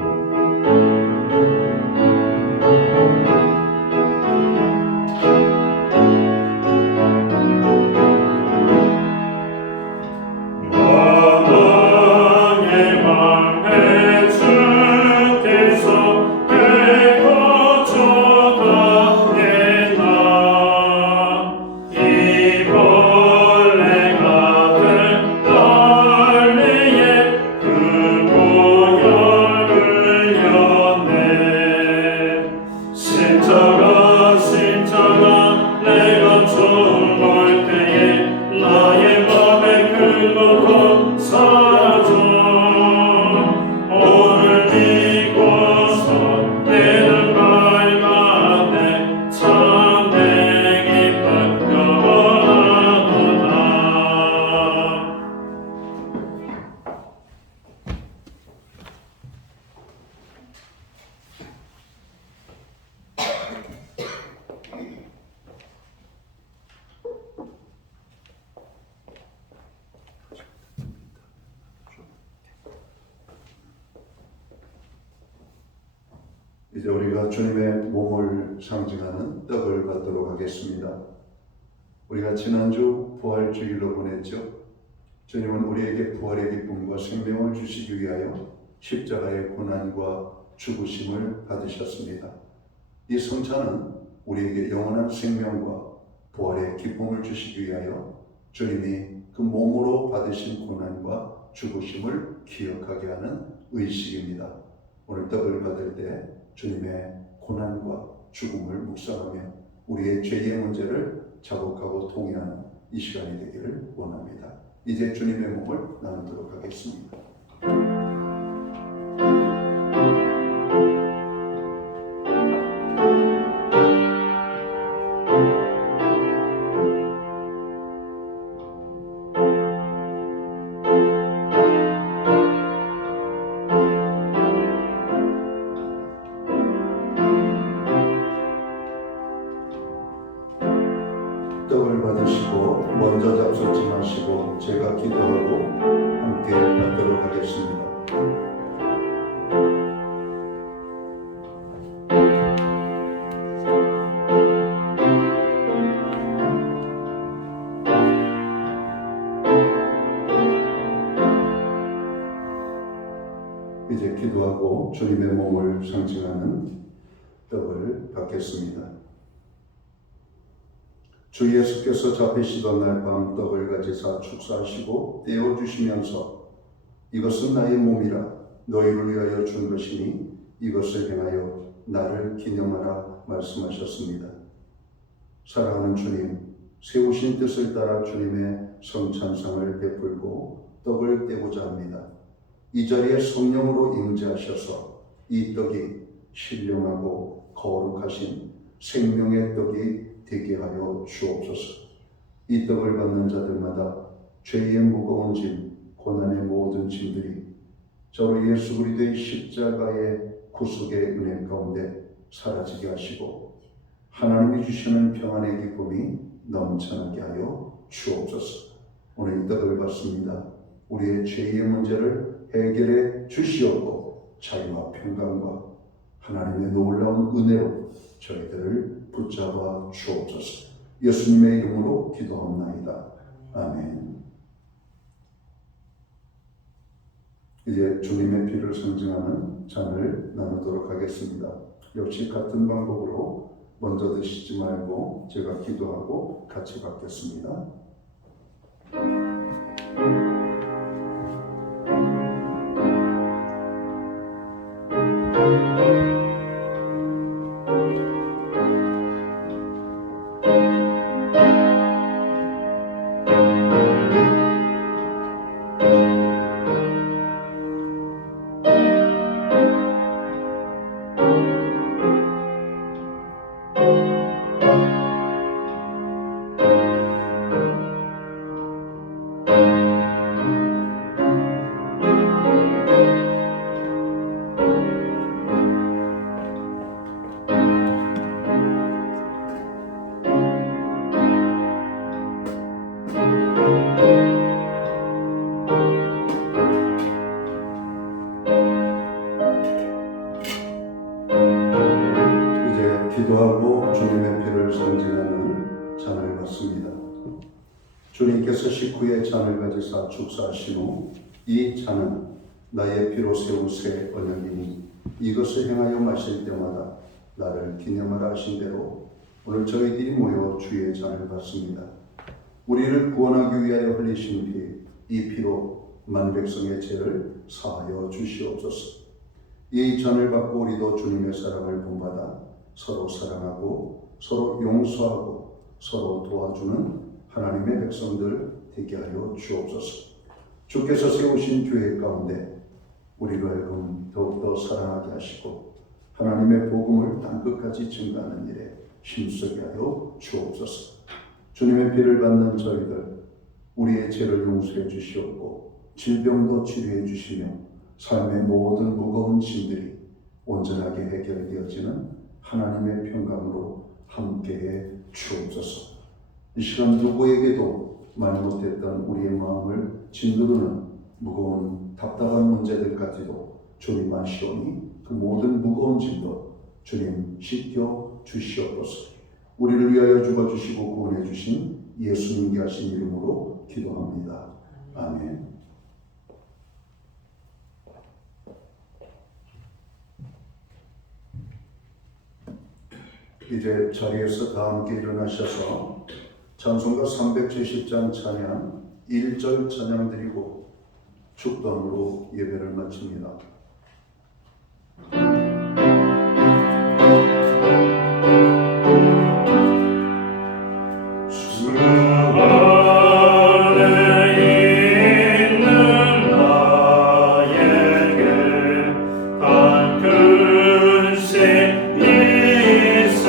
보혈을 이제 우리가 주님의 몸을 상징하는 떡을 받도록 하겠습니다. 우리가 지난주 부활주일로 보냈죠. 주님은 우리에게 부활의 기쁨과 생명을 주시기 위하여 십자가의 고난과 죽으심을 받으셨습니다. 이 성찬은 우리에게 영원한 생명과 부활의 기쁨을 주시기 위하여 주님이 그 몸으로 받으신 고난과 죽으심을 기억하게 하는 의식입니다. 오늘 떡을 받을 때 주님의 고난과 죽음을 묵상하며 우리의 죄의 문제를 자복하고 통회하는 이 시간이 되기를 원합니다. 이제 주님의 몸을 나누도록 하겠습니다. 떡을 받으시고 먼저 잡수지 마시고 제가 기도하고 함께 받도록 하겠습니다. 이제 기도하고 주님의 몸을 상징하는 떡을 받겠습니다. 주 예수께서 잡히시던 날 밤 떡을 가지사 축사하시고 떼어주시면서 이것은 나의 몸이라 너희를 위하여 준 것이니 이것을 행하여 나를 기념하라 말씀하셨습니다. 사랑하는 주님, 세우신 뜻을 따라 주님의 성찬상을 베풀고 떡을 떼고자 합니다. 이 자리에 성령으로 임재하셔서 이 떡이 신령하고 거룩하신 생명의 떡이 되게 하여 주옵소서. 이 떡을 받는 자들마다 죄의 무거운 짐, 고난의 모든 짐들이 저로 예수 그리스도의 십자가의 구속의 은혜 가운데 사라지게 하시고 하나님이 주시는 평안의 기쁨이 넘쳐나게 하여 주옵소서. 오늘 이 떡을 받습니다. 우리의 죄의 문제를 해결해 주시옵고 자유와 평강과 하나님의 놀라운 은혜로 저희들을 붙잡아 주옵소서. 예수님의 이름으로 기도합나이다. 아멘. 이제 주님의 피를 상징하는 잔을 나누도록 하겠습니다. 역시 같은 방법으로 먼저 드시지 말고 제가 기도하고 같이 받겠습니다. 기도하고 주님의 피를 상징하는 잔을 받습니다. 주님께서 식후에 잔을 가지사 축사하신 후 이 잔은 나의 피로 세운 새 언약이니 이것을 행하여 마실 때마다 나를 기념하라 하신 대로 오늘 저희들이 모여 주의 잔을 받습니다. 우리를 구원하기 위하여 흘리신 피, 이 피로 만백성의 죄를 사하여 주시옵소서. 이 잔을 받고 우리도 주님의 사랑을 본받아 서로 사랑하고 서로 용서하고 서로 도와주는 하나님의 백성들 되게 하여 주옵소서. 주께서 세우신 교회 가운데 우리로 하여금 더욱더 사랑하게 하시고 하나님의 복음을 땅끝까지 증가하는 일에 힘쓰게 하여 주옵소서. 주님의 피를 받는 저희들 우리의 죄를 용서해 주시옵고 질병도 치료해 주시며 삶의 모든 무거운 짐들이 온전하게 해결되어지는 하나님의 평강으로 함께해 주옵소서. 이 시간 누구에게도 말 못했던 우리의 마음을 짓누르는 무거운 답답한 문제들까지도 주님 아시오니 그 모든 무거운 짐도 주님 씻겨 주시옵소서. 우리를 위하여 죽어주시고 구원해 주신 예수님께 하신 이름으로 기도합니다. 아멘. 이제 자리에서 다 함께 일어나셔서 찬송가 370장 찬양 1절 찬양 드리고 축도함으로 예배를 마칩니다. 주 안에 있는 나에게 단 근심 있으랴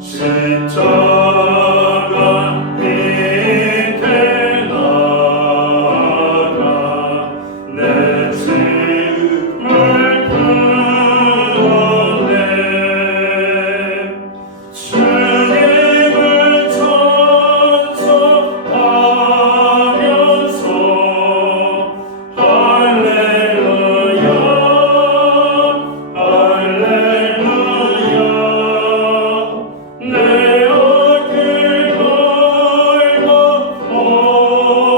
십자가 밑에 나가 내 짐을 풀었네 주님을 찬송하면서 할렐루야 할렐루야 내 어깨 걸고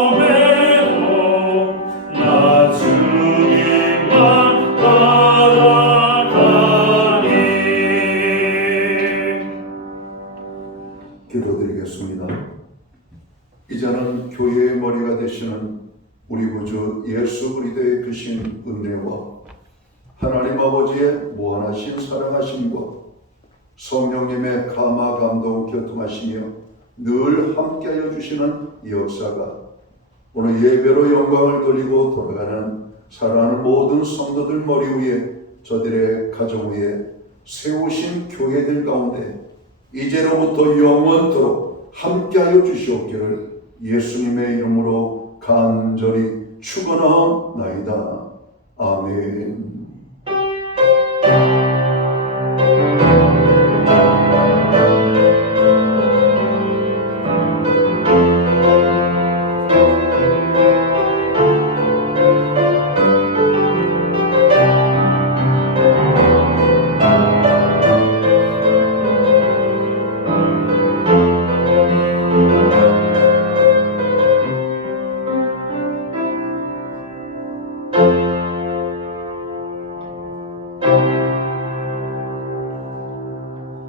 오매고 나 주님만 따라가리. 기도드리겠습니다. 이제는 교회의 머리가 되시는 우리 구주 예수 그리스도의 크신 은혜와 하나님 아버지의 무한하신 사랑하심과 성령님의 감화 감동 교통하시며 늘 함께하여 주시는 역사가 오늘 예배로 영광을 돌리고 돌아가는 사랑하는 모든 성도들 머리 위에 저들의 가정 위에 세우신 교회들 가운데 이제로부터 영원토록 함께하여 주시옵기를 예수님의 이름으로 간절히 축원하옵나이다. 아멘.